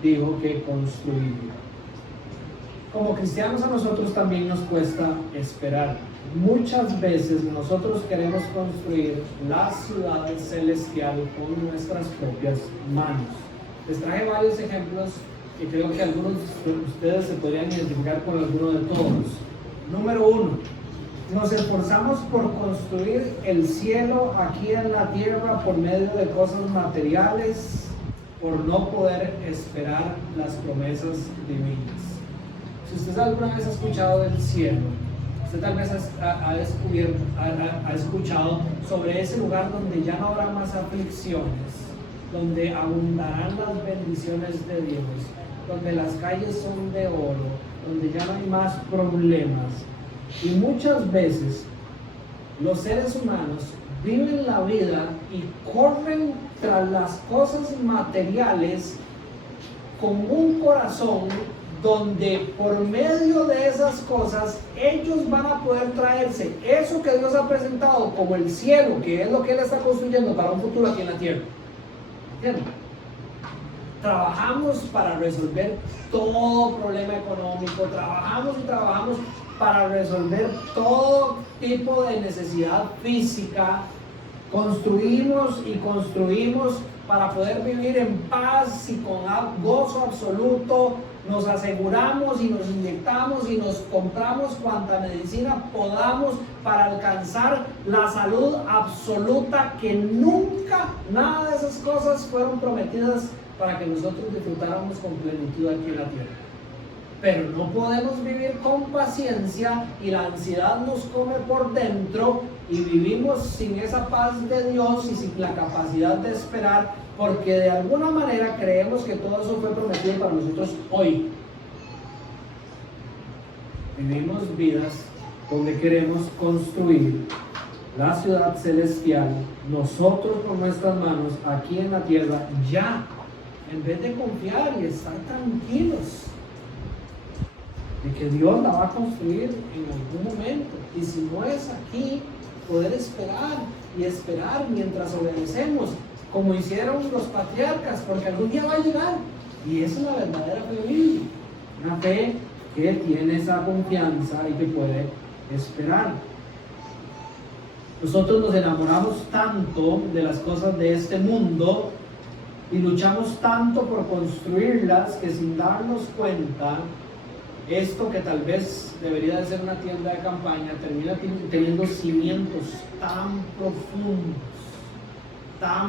dijo que construiría. Como cristianos, a nosotros también nos cuesta esperar. Muchas veces nosotros queremos construir la ciudad celestial con nuestras propias manos. Les traje varios ejemplos y creo que algunos de ustedes se podrían identificar con alguno de todos. Número 1, nos esforzamos por construir el cielo aquí en la tierra por medio de cosas materiales, por no poder esperar las promesas divinas. Si usted alguna vez ha escuchado del cielo, usted tal vez ha escuchado sobre ese lugar donde ya no habrá más aflicciones, donde abundarán las bendiciones de Dios, donde las calles son de oro, donde ya no hay más problemas. Y muchas veces los seres humanos viven la vida y corren tras las cosas materiales con un corazón donde por medio de esas cosas ellos van a poder traerse eso que Dios ha presentado como el cielo, que es lo que Él está construyendo para un futuro aquí en la tierra. ¿Entienden? Trabajamos para resolver todo problema económico, trabajamos para resolver todo tipo de necesidad física, construimos para poder vivir en paz y con gozo absoluto, nos aseguramos y nos inyectamos y nos compramos cuanta medicina podamos para alcanzar la salud absoluta, que nunca nada de esas cosas fueron prometidas para que nosotros disfrutáramos con plenitud aquí en la tierra. Pero no podemos vivir con paciencia y la ansiedad nos come por dentro y vivimos sin esa paz de Dios y sin la capacidad de esperar, porque de alguna manera creemos que todo eso fue prometido para nosotros hoy. Vivimos vidas donde queremos construir la ciudad celestial nosotros con nuestras manos aquí en la tierra ya, en vez de confiar y estar tranquilos de que Dios la va a construir en algún momento, y si no es aquí, poder esperar mientras obedecemos, como hicieron los patriarcas, porque algún día va a llegar. Y esa es la verdadera fe bíblica, una fe que tiene esa confianza y que puede esperar. Nosotros nos enamoramos tanto de las cosas de este mundo y luchamos tanto por construirlas que sin darnos cuenta, esto que tal vez debería de ser una tienda de campaña termina teniendo cimientos tan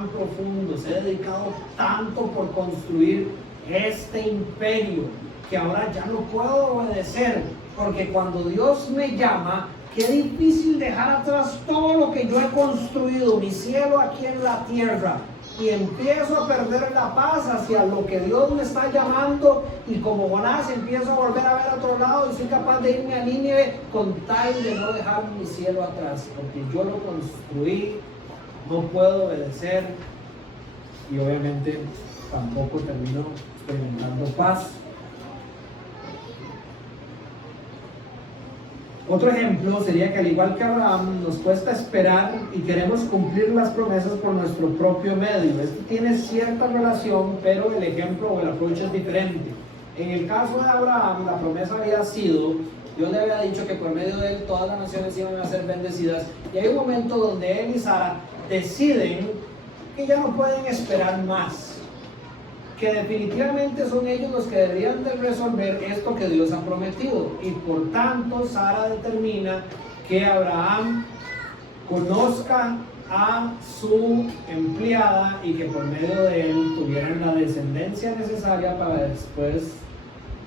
profundos. He dedicado tanto por construir este imperio que ahora ya no puedo obedecer, porque cuando Dios me llama, qué difícil dejar atrás todo lo que yo he construido, mi cielo aquí en la tierra, y empiezo a perder la paz hacia lo que Dios me está llamando, y como Jonás empiezo a volver a ver a otro lado y soy capaz de irme a Nínive con tal de no dejar mi cielo atrás, porque yo lo construí, no puedo obedecer y obviamente tampoco termino experimentando paz. Otro ejemplo sería que al igual que Abraham nos cuesta esperar y queremos cumplir las promesas por nuestro propio medio. Esto tiene cierta relación, pero el ejemplo o el approach es diferente. En el caso de Abraham, la promesa había sido, Dios le había dicho que por medio de él todas las naciones iban a ser bendecidas, y hay un momento donde él y Sara deciden que ya no pueden esperar más, que definitivamente son ellos los que deberían de resolver esto que Dios ha prometido, y por tanto Sara determina que Abraham conozca a su empleada y que por medio de él tuvieran la descendencia necesaria para después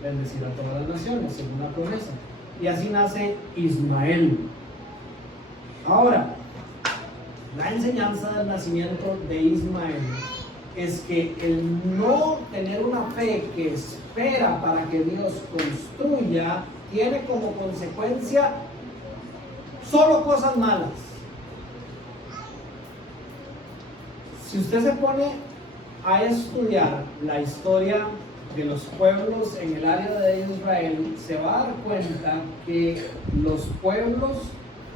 bendecir a todas las naciones, según la promesa. Y así nace Ismael. Ahora, la enseñanza del nacimiento de Ismael es que el no tener una fe que espera para que Dios construya tiene como consecuencia solo cosas malas. Si usted se pone a estudiar la historia de los pueblos en el área de Israel, se va a dar cuenta que los pueblos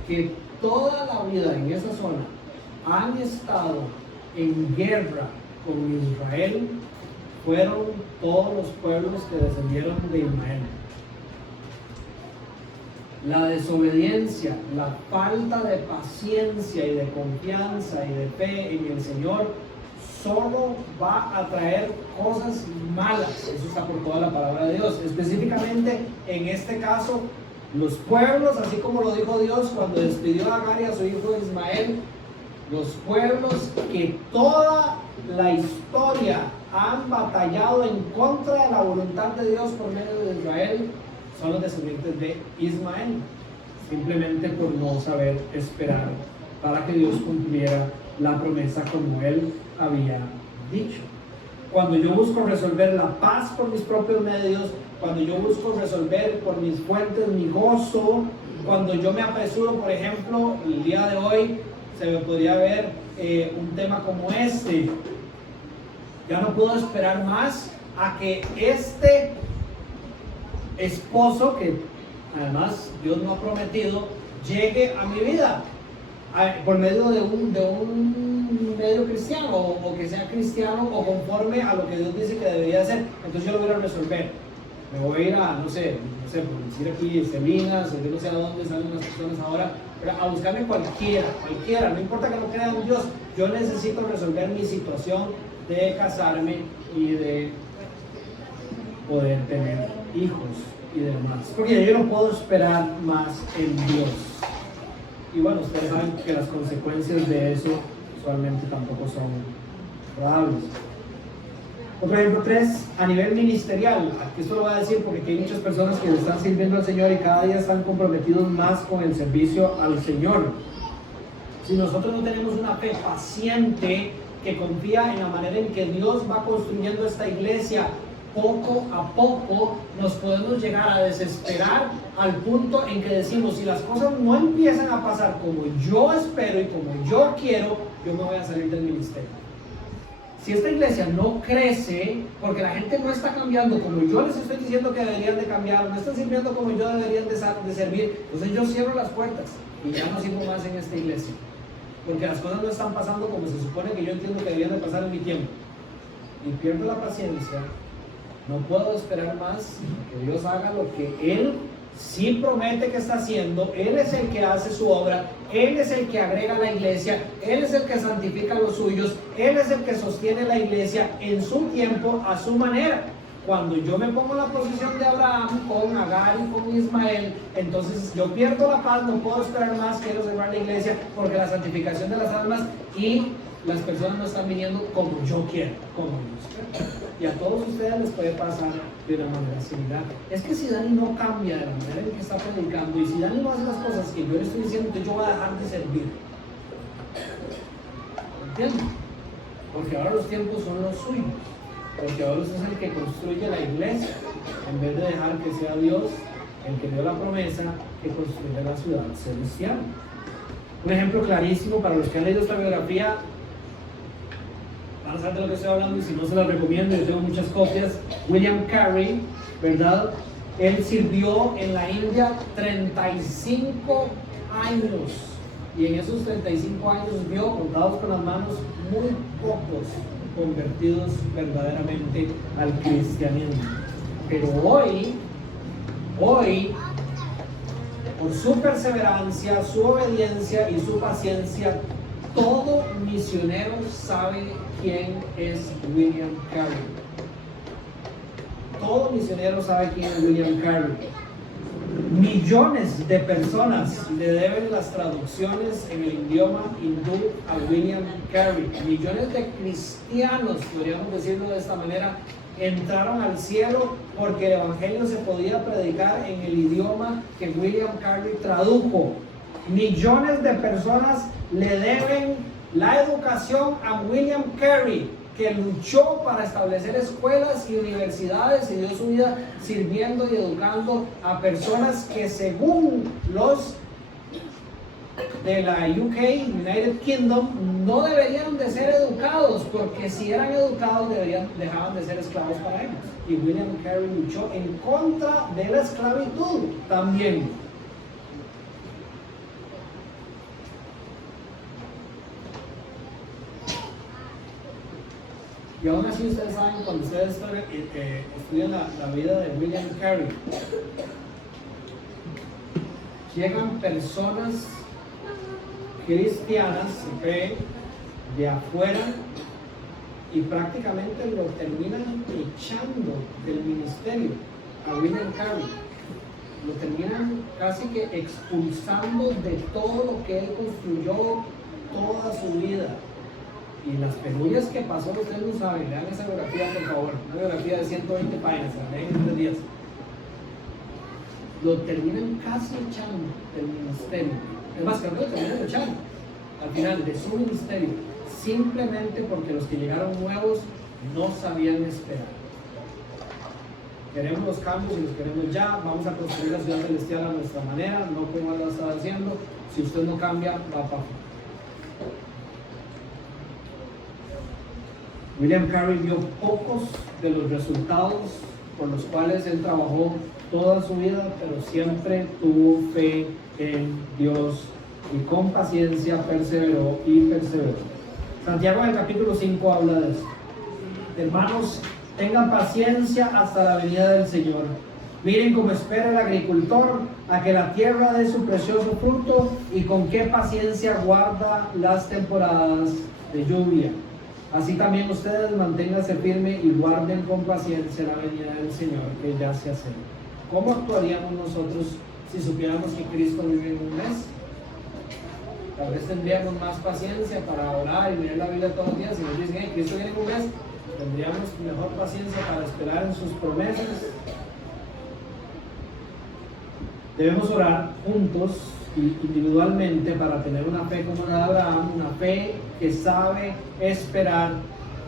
que toda la vida en esa zona han estado en guerra con Israel fueron todos los pueblos que descendieron de Ismael. La desobediencia, la falta de paciencia y de confianza y de fe en el Señor solo va a traer cosas malas. Eso está por toda la palabra de Dios. Específicamente en este caso, los pueblos, así como lo dijo Dios cuando despidió a Agar y a su hijo Ismael, los pueblos que toda la historia han batallado en contra de la voluntad de Dios por medio de Israel, son los descendientes de Ismael, simplemente por no saber esperar para que Dios cumpliera la promesa como Él había dicho. Cuando yo busco resolver la paz por mis propios medios, cuando yo busco resolver por mis fuentes mi gozo, cuando yo me apresuro, por ejemplo, el día de hoy se me podría ver un tema como este. Ya no puedo esperar más a que este esposo, que además Dios no ha prometido, llegue a mi vida por medio de un medio cristiano, o que sea cristiano o conforme a lo que Dios dice que debería hacer. Entonces yo lo voy a resolver. Me voy a ir a, no sé, por decir aquí, Salinas, o yo no sé a dónde salen las personas ahora, pero a buscarme cualquiera, no importa que no crean en Dios. Yo necesito resolver mi situación de casarme y de poder tener hijos y demás, porque yo no puedo esperar más en Dios. Y bueno, ustedes saben que las consecuencias de eso usualmente tampoco son probables. Otro ejemplo 3, a nivel ministerial. Aquí esto lo voy a decir porque aquí hay muchas personas que le están sirviendo al Señor y cada día están comprometidos más con el servicio al Señor. Si nosotros no tenemos una fe paciente que confía en la manera en que Dios va construyendo esta iglesia, poco a poco nos podemos llegar a desesperar al punto en que decimos, si las cosas no empiezan a pasar como yo espero y como yo quiero, yo me voy a salir del ministerio. Si esta iglesia no crece, porque la gente no está cambiando como yo les estoy diciendo que deberían de cambiar, no están sirviendo como yo deberían de servir, entonces yo cierro las puertas y ya no sirvo más en esta iglesia, porque las cosas no están pasando como se supone que yo entiendo que deberían de pasar en mi tiempo, y pierdo la paciencia. No puedo esperar más que Dios haga lo que Él sí promete que está haciendo. Él es el que hace su obra, Él es el que agrega a la iglesia, Él es el que santifica a los suyos, Él es el que sostiene la iglesia en su tiempo, a su manera. Cuando yo me pongo en la posición de Abraham con Agar y con Ismael, entonces yo pierdo la paz, no puedo esperar más, quiero cerrar la iglesia porque la santificación de las almas y las personas no están viniendo como yo quiero, como Dios quiere. Y a todos ustedes les puede pasar de una manera similar. Es que si Dani no cambia de la manera en que está predicando, y si Dani no hace las cosas que yo le estoy diciendo, entonces yo voy a dejar de servir. ¿Entienden? Porque ahora los tiempos son los suyos. Porque ahora es el que construye la iglesia, en vez de dejar que sea Dios el que dio la promesa que construya la ciudad celestial. Un ejemplo clarísimo para los que han leído esta biografía, van a saber de lo que estoy hablando, y si no se las recomiendo, yo tengo muchas copias. William Carey, ¿verdad? Él sirvió en la India 35 años, y en esos 35 años vio, contados con las manos, muy pocos convertidos verdaderamente al cristianismo. Pero hoy, por su perseverancia, su obediencia y su paciencia, todo misionero sabe quién es William Carey. Todo misionero sabe quién es William Carey. Millones de personas le deben las traducciones en el idioma hindú a William Carey. Millones de cristianos, podríamos decirlo de esta manera, entraron al cielo porque el evangelio se podía predicar en el idioma que William Carey tradujo. Millones de personas le deben la educación a William Carey, que luchó para establecer escuelas y universidades y dio su vida sirviendo y educando a personas que, según los de la UK, United Kingdom, no deberían de ser educados, porque si eran educados dejaban de ser esclavos para ellos. Y William Carey luchó en contra de la esclavitud también. Y aún así ustedes saben, cuando ustedes estudian la vida de William Carey, llegan personas cristianas de afuera y prácticamente lo terminan echando del ministerio a William Carey. Lo terminan casi que expulsando de todo lo que él construyó toda su vida. Y las penurias que pasó, ustedes no saben. Lean esa biografía, por favor. Una biografía de 120 páginas, la leen en 3 días. Lo terminan casi echando del ministerio. Es más, que no lo terminan echando al final de su ministerio, simplemente porque los que llegaron nuevos no sabían esperar. Queremos los cambios y los queremos ya. Vamos a construir la ciudad celestial a nuestra manera, no como él lo está haciendo. Si usted no cambia, va para afuera. William Carey vio pocos de los resultados por los cuales él trabajó toda su vida, pero siempre tuvo fe en Dios y con paciencia perseveró y perseveró. Santiago en el capítulo 5 habla de eso. Hermanos, tengan paciencia hasta la venida del Señor. Miren cómo espera el agricultor a que la tierra dé su precioso fruto y con qué paciencia guarda las temporadas de lluvia. Así también ustedes manténganse firmes y guarden con paciencia la venida del Señor que ya se acerca. ¿Cómo actuaríamos nosotros si supiéramos que Cristo vive en un mes? Tal vez tendríamos más paciencia para orar y leer la Biblia todos los días. Si nos dicen, Cristo viene en un mes, tendríamos mejor paciencia para esperar en sus promesas. Debemos orar juntos y individualmente para tener una fe como la de Abraham, una fe que sabe esperar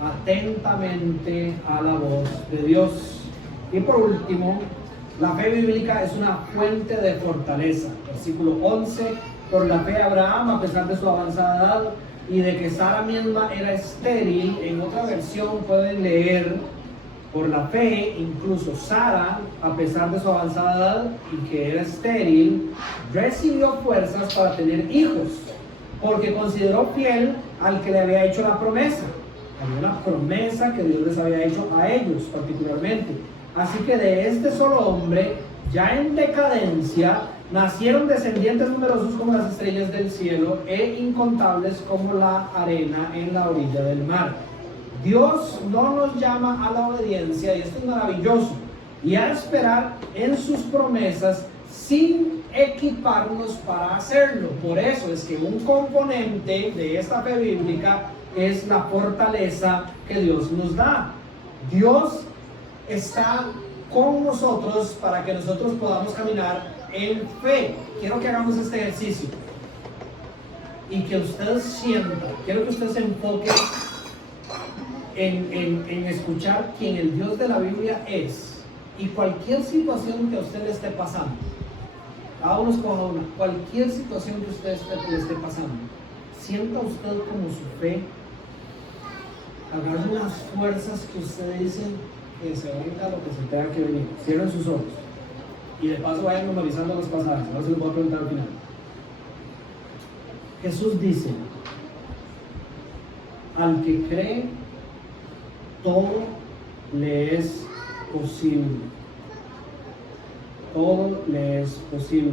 atentamente a la voz de Dios. Y por último, la fe bíblica es una fuente de fortaleza. Versículo 11, por la fe Abraham, a pesar de su avanzada edad y de que Sara misma era estéril, en otra versión pueden leer, por la fe, incluso Sara, a pesar de su avanzada edad y que era estéril, recibió fuerzas para tener hijos, porque consideró fiel al que le había hecho la promesa. Había una promesa que Dios les había hecho a ellos particularmente. Así que de este solo hombre, ya en decadencia, nacieron descendientes numerosos como las estrellas del cielo e incontables como la arena en la orilla del mar. Dios no nos llama a la obediencia, y esto es maravilloso, y a esperar en sus promesas sin equiparnos para hacerlo. Por eso es que un componente de esta fe bíblica es la fortaleza que Dios nos da. Dios está con nosotros para que nosotros podamos caminar en fe. Quiero que hagamos este ejercicio y que usted sienta, quiero que usted se enfoque en escuchar quién el Dios de la Biblia es, y cualquier situación que a usted le esté pasando, cada uno escoja una, cualquier situación que usted le esté pasando, sienta usted como su fe agarre unas fuerzas que usted dice que se venga lo que se tenga que venir. Cierren sus ojos y de paso vayan memorizando los pasajes. Ahora se los voy a preguntar al final. Jesús dice: al que cree, todo le es posible. Todo le es posible.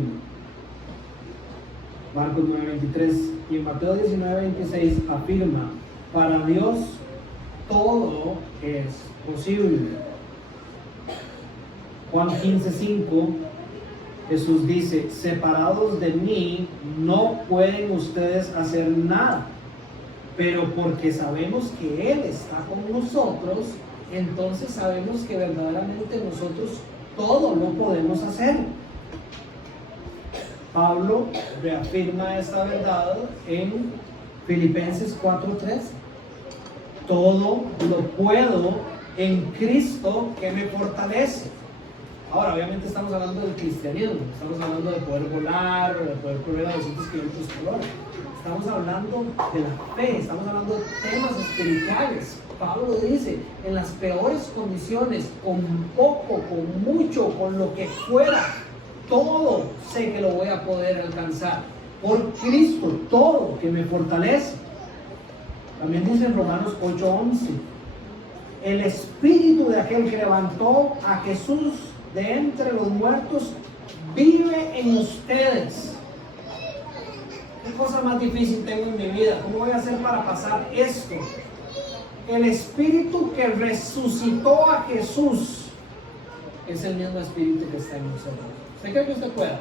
Marcos 9:23 y en Mateo 19:26 afirma: para Dios todo es posible. Juan 15:5, Jesús dice: separados de mí no pueden ustedes hacer nada, pero porque sabemos que Él está con nosotros, entonces sabemos que verdaderamente nosotros todo lo podemos hacer. Pablo reafirma esta verdad en Filipenses 4:3. Todo lo puedo en Cristo que me fortalece. Ahora, obviamente estamos hablando del cristianismo, estamos hablando de poder volar, de poder correr a 200 kilómetros por hora. Estamos hablando de la fe, estamos hablando de temas espirituales. Pablo dice: en las peores condiciones, con poco, con mucho, con lo que fuera, todo sé que lo voy a poder alcanzar. Por Cristo, todo que me fortalece. También dice en Romanos 8:11: el espíritu de aquel que levantó a Jesús de entre los muertos vive en ustedes. ¿Qué cosa más difícil tengo en mi vida? ¿Cómo voy a hacer para pasar esto? el espíritu que resucitó a Jesús es el mismo espíritu que está en nosotros. ¿Usted cree que usted pueda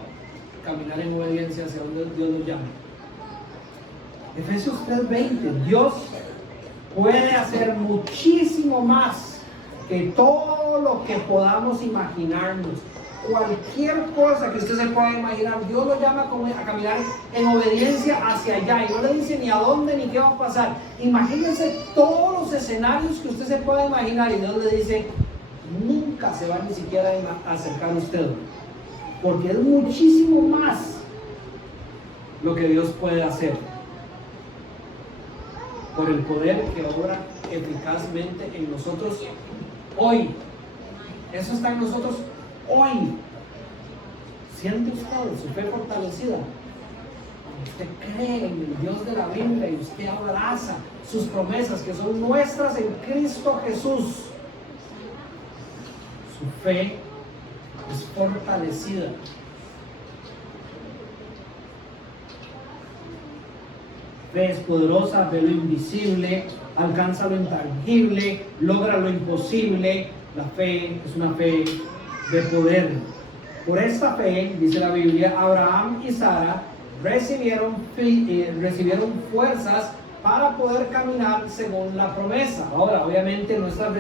caminar en obediencia hacia donde Dios lo llama? Efesios 3:20, Dios puede hacer muchísimo más que todo lo que podamos imaginarnos. Cualquier cosa que usted se pueda imaginar, Dios lo llama a caminar en obediencia hacia allá y no le dice ni a dónde ni qué va a pasar. Imagínense todos los escenarios que usted se pueda imaginar y Dios le dice, nunca se va ni siquiera a acercar a usted, porque es muchísimo más lo que Dios puede hacer por el poder que obra eficazmente en nosotros hoy. Eso está en nosotros hoy. ¿Siente usted su fe fortalecida? Usted cree en el Dios de la Biblia y usted abraza sus promesas que son nuestras en Cristo Jesús. Su fe es fortalecida. Fe es poderosa, ve lo invisible, alcanza lo intangible, logra lo imposible. La fe es una fe de poder. Por esta fe, dice la Biblia, Abraham y Sara recibieron fuerzas para poder caminar según la promesa. Ahora, obviamente no está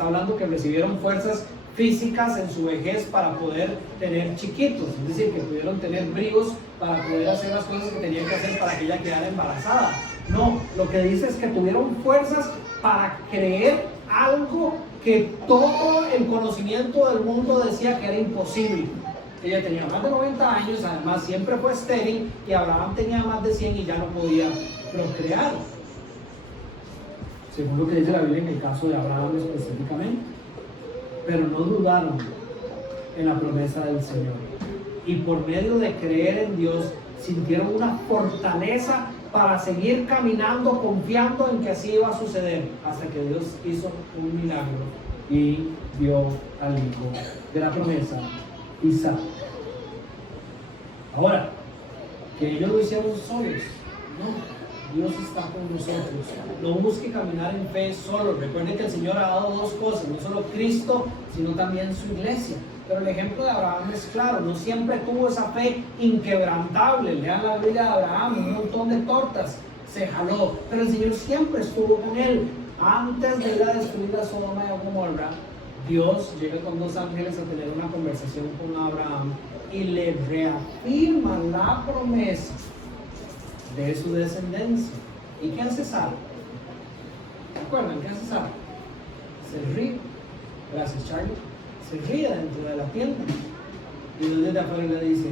hablando que recibieron fuerzas físicas en su vejez para poder tener chiquitos, es decir, que pudieron tener bríos para poder hacer las cosas que tenían que hacer para que ella quedara embarazada. No, lo que dice es que tuvieron fuerzas para creer algo que todo el conocimiento del mundo decía que era imposible. Ella tenía más de 90 años, además siempre fue estéril, y Abraham tenía más de 100 y ya no podía procrear, según lo que dice la Biblia en el caso de Abraham específicamente. Pero no dudaron en la promesa del Señor, y por medio de creer en Dios sintieron una fortaleza para seguir caminando, confiando en que así iba a suceder, hasta que Dios hizo un milagro y dio al hijo de la promesa, Isaac. Ahora, que ellos lo hicieron solos, no, Dios está con nosotros. No busque caminar en fe solo. Recuerden que el Señor ha dado dos cosas, no solo Cristo, sino también su iglesia. Pero el ejemplo de Abraham es claro, no siempre tuvo esa fe inquebrantable. Lean la Biblia de Abraham, un montón de tortas se jaló, pero el Señor siempre estuvo con él. Antes de ir a destruir a Sodoma y a Gomorra, Dios llega con dos ángeles a tener una conversación con Abraham y le reafirma la promesa de su descendencia. ¿Y qué hace Sara? ¿Recuerdan qué hace Sara? Se ríe. Gracias, Charlie. Se ríe dentro de la tienda y desde afuera le dice,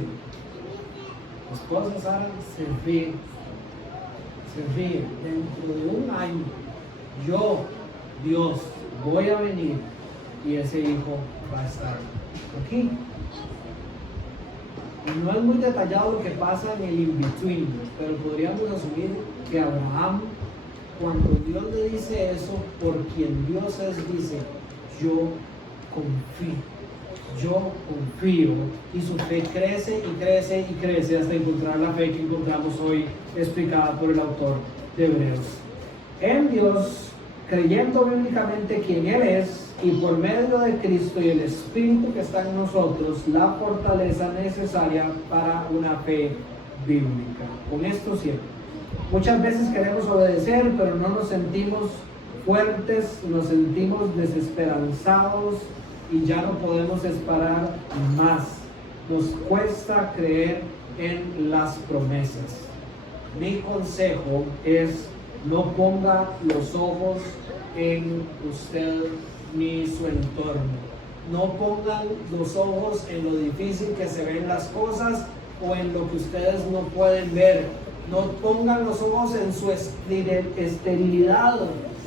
tu esposa Sara se ríe dentro de un año. Yo, Dios, voy a venir y ese hijo va a estar aquí. No es muy detallado lo que pasa en el in-between, pero podríamos asumir que Abraham, cuando Dios le dice eso, por quien Dios es, dice, yo confío, y su fe crece y crece y crece hasta encontrar la fe que encontramos hoy explicada por el autor de Hebreos. En Dios, creyendo bíblicamente quién Él es, y por medio de Cristo y el Espíritu que está en nosotros, la fortaleza necesaria para una fe bíblica. Con esto cierro. Muchas veces queremos obedecer, pero no nos sentimos fuertes, nos sentimos desesperanzados y ya no podemos esperar más. Nos cuesta creer en las promesas. Mi consejo es: no ponga los ojos en usted ni su entorno. No pongan los ojos en lo difícil que se ven las cosas o en lo que ustedes no pueden ver. No pongan los ojos en su esterilidad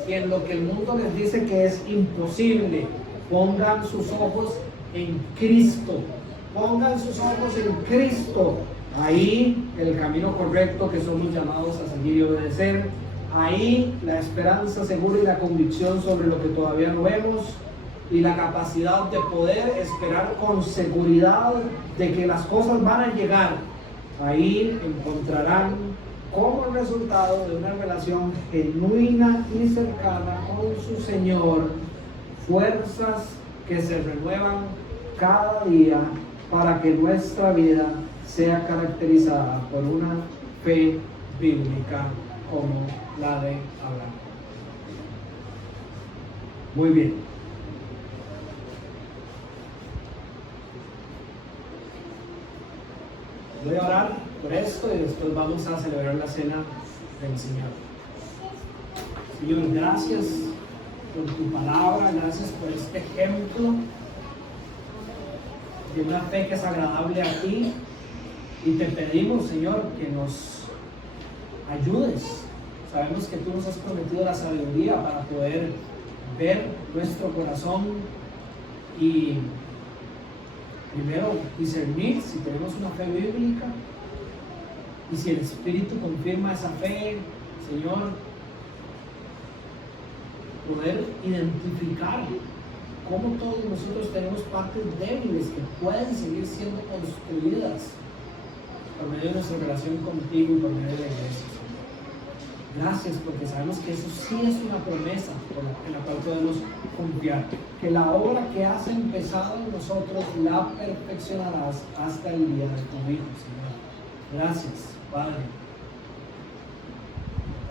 y en lo que el mundo les dice que es imposible. Pongan sus ojos en Cristo. Pongan sus ojos en Cristo. Ahí el camino correcto que somos llamados a seguir y obedecer. Ahí la esperanza segura y la convicción sobre lo que todavía no vemos, y la capacidad de poder esperar con seguridad de que las cosas van a llegar. Ahí encontrarán como resultado de una relación genuina y cercana con su Señor, fuerzas que se renuevan cada día para que nuestra vida sea caracterizada por una fe bíblica como la de Abraham. Muy bien. Voy a orar por esto y después vamos a celebrar la cena del Señor. Señor, gracias por tu palabra, gracias por este ejemplo de una fe que es agradable a ti, y te pedimos, Señor, que nos ayudes. Sabemos que tú nos has prometido la sabiduría para poder ver nuestro corazón y primero discernir si tenemos una fe bíblica, y si el Espíritu confirma esa fe, Señor, poder identificar cómo todos nosotros tenemos partes débiles que pueden seguir siendo construidas por medio de nuestra relación contigo y por medio de la iglesia. Gracias, porque sabemos que eso sí es una promesa en la cual podemos confiar, que la obra que has empezado en nosotros la perfeccionarás hasta el día de tu Hijo, Señor. Gracias, Padre.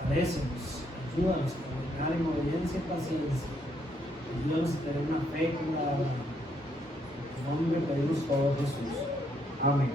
Agradecemos, ayúdanos a caminar en obediencia y paciencia. Ayúdanos a tener una fe con la verdad. En tu nombre pedimos todo, Jesús. Amén.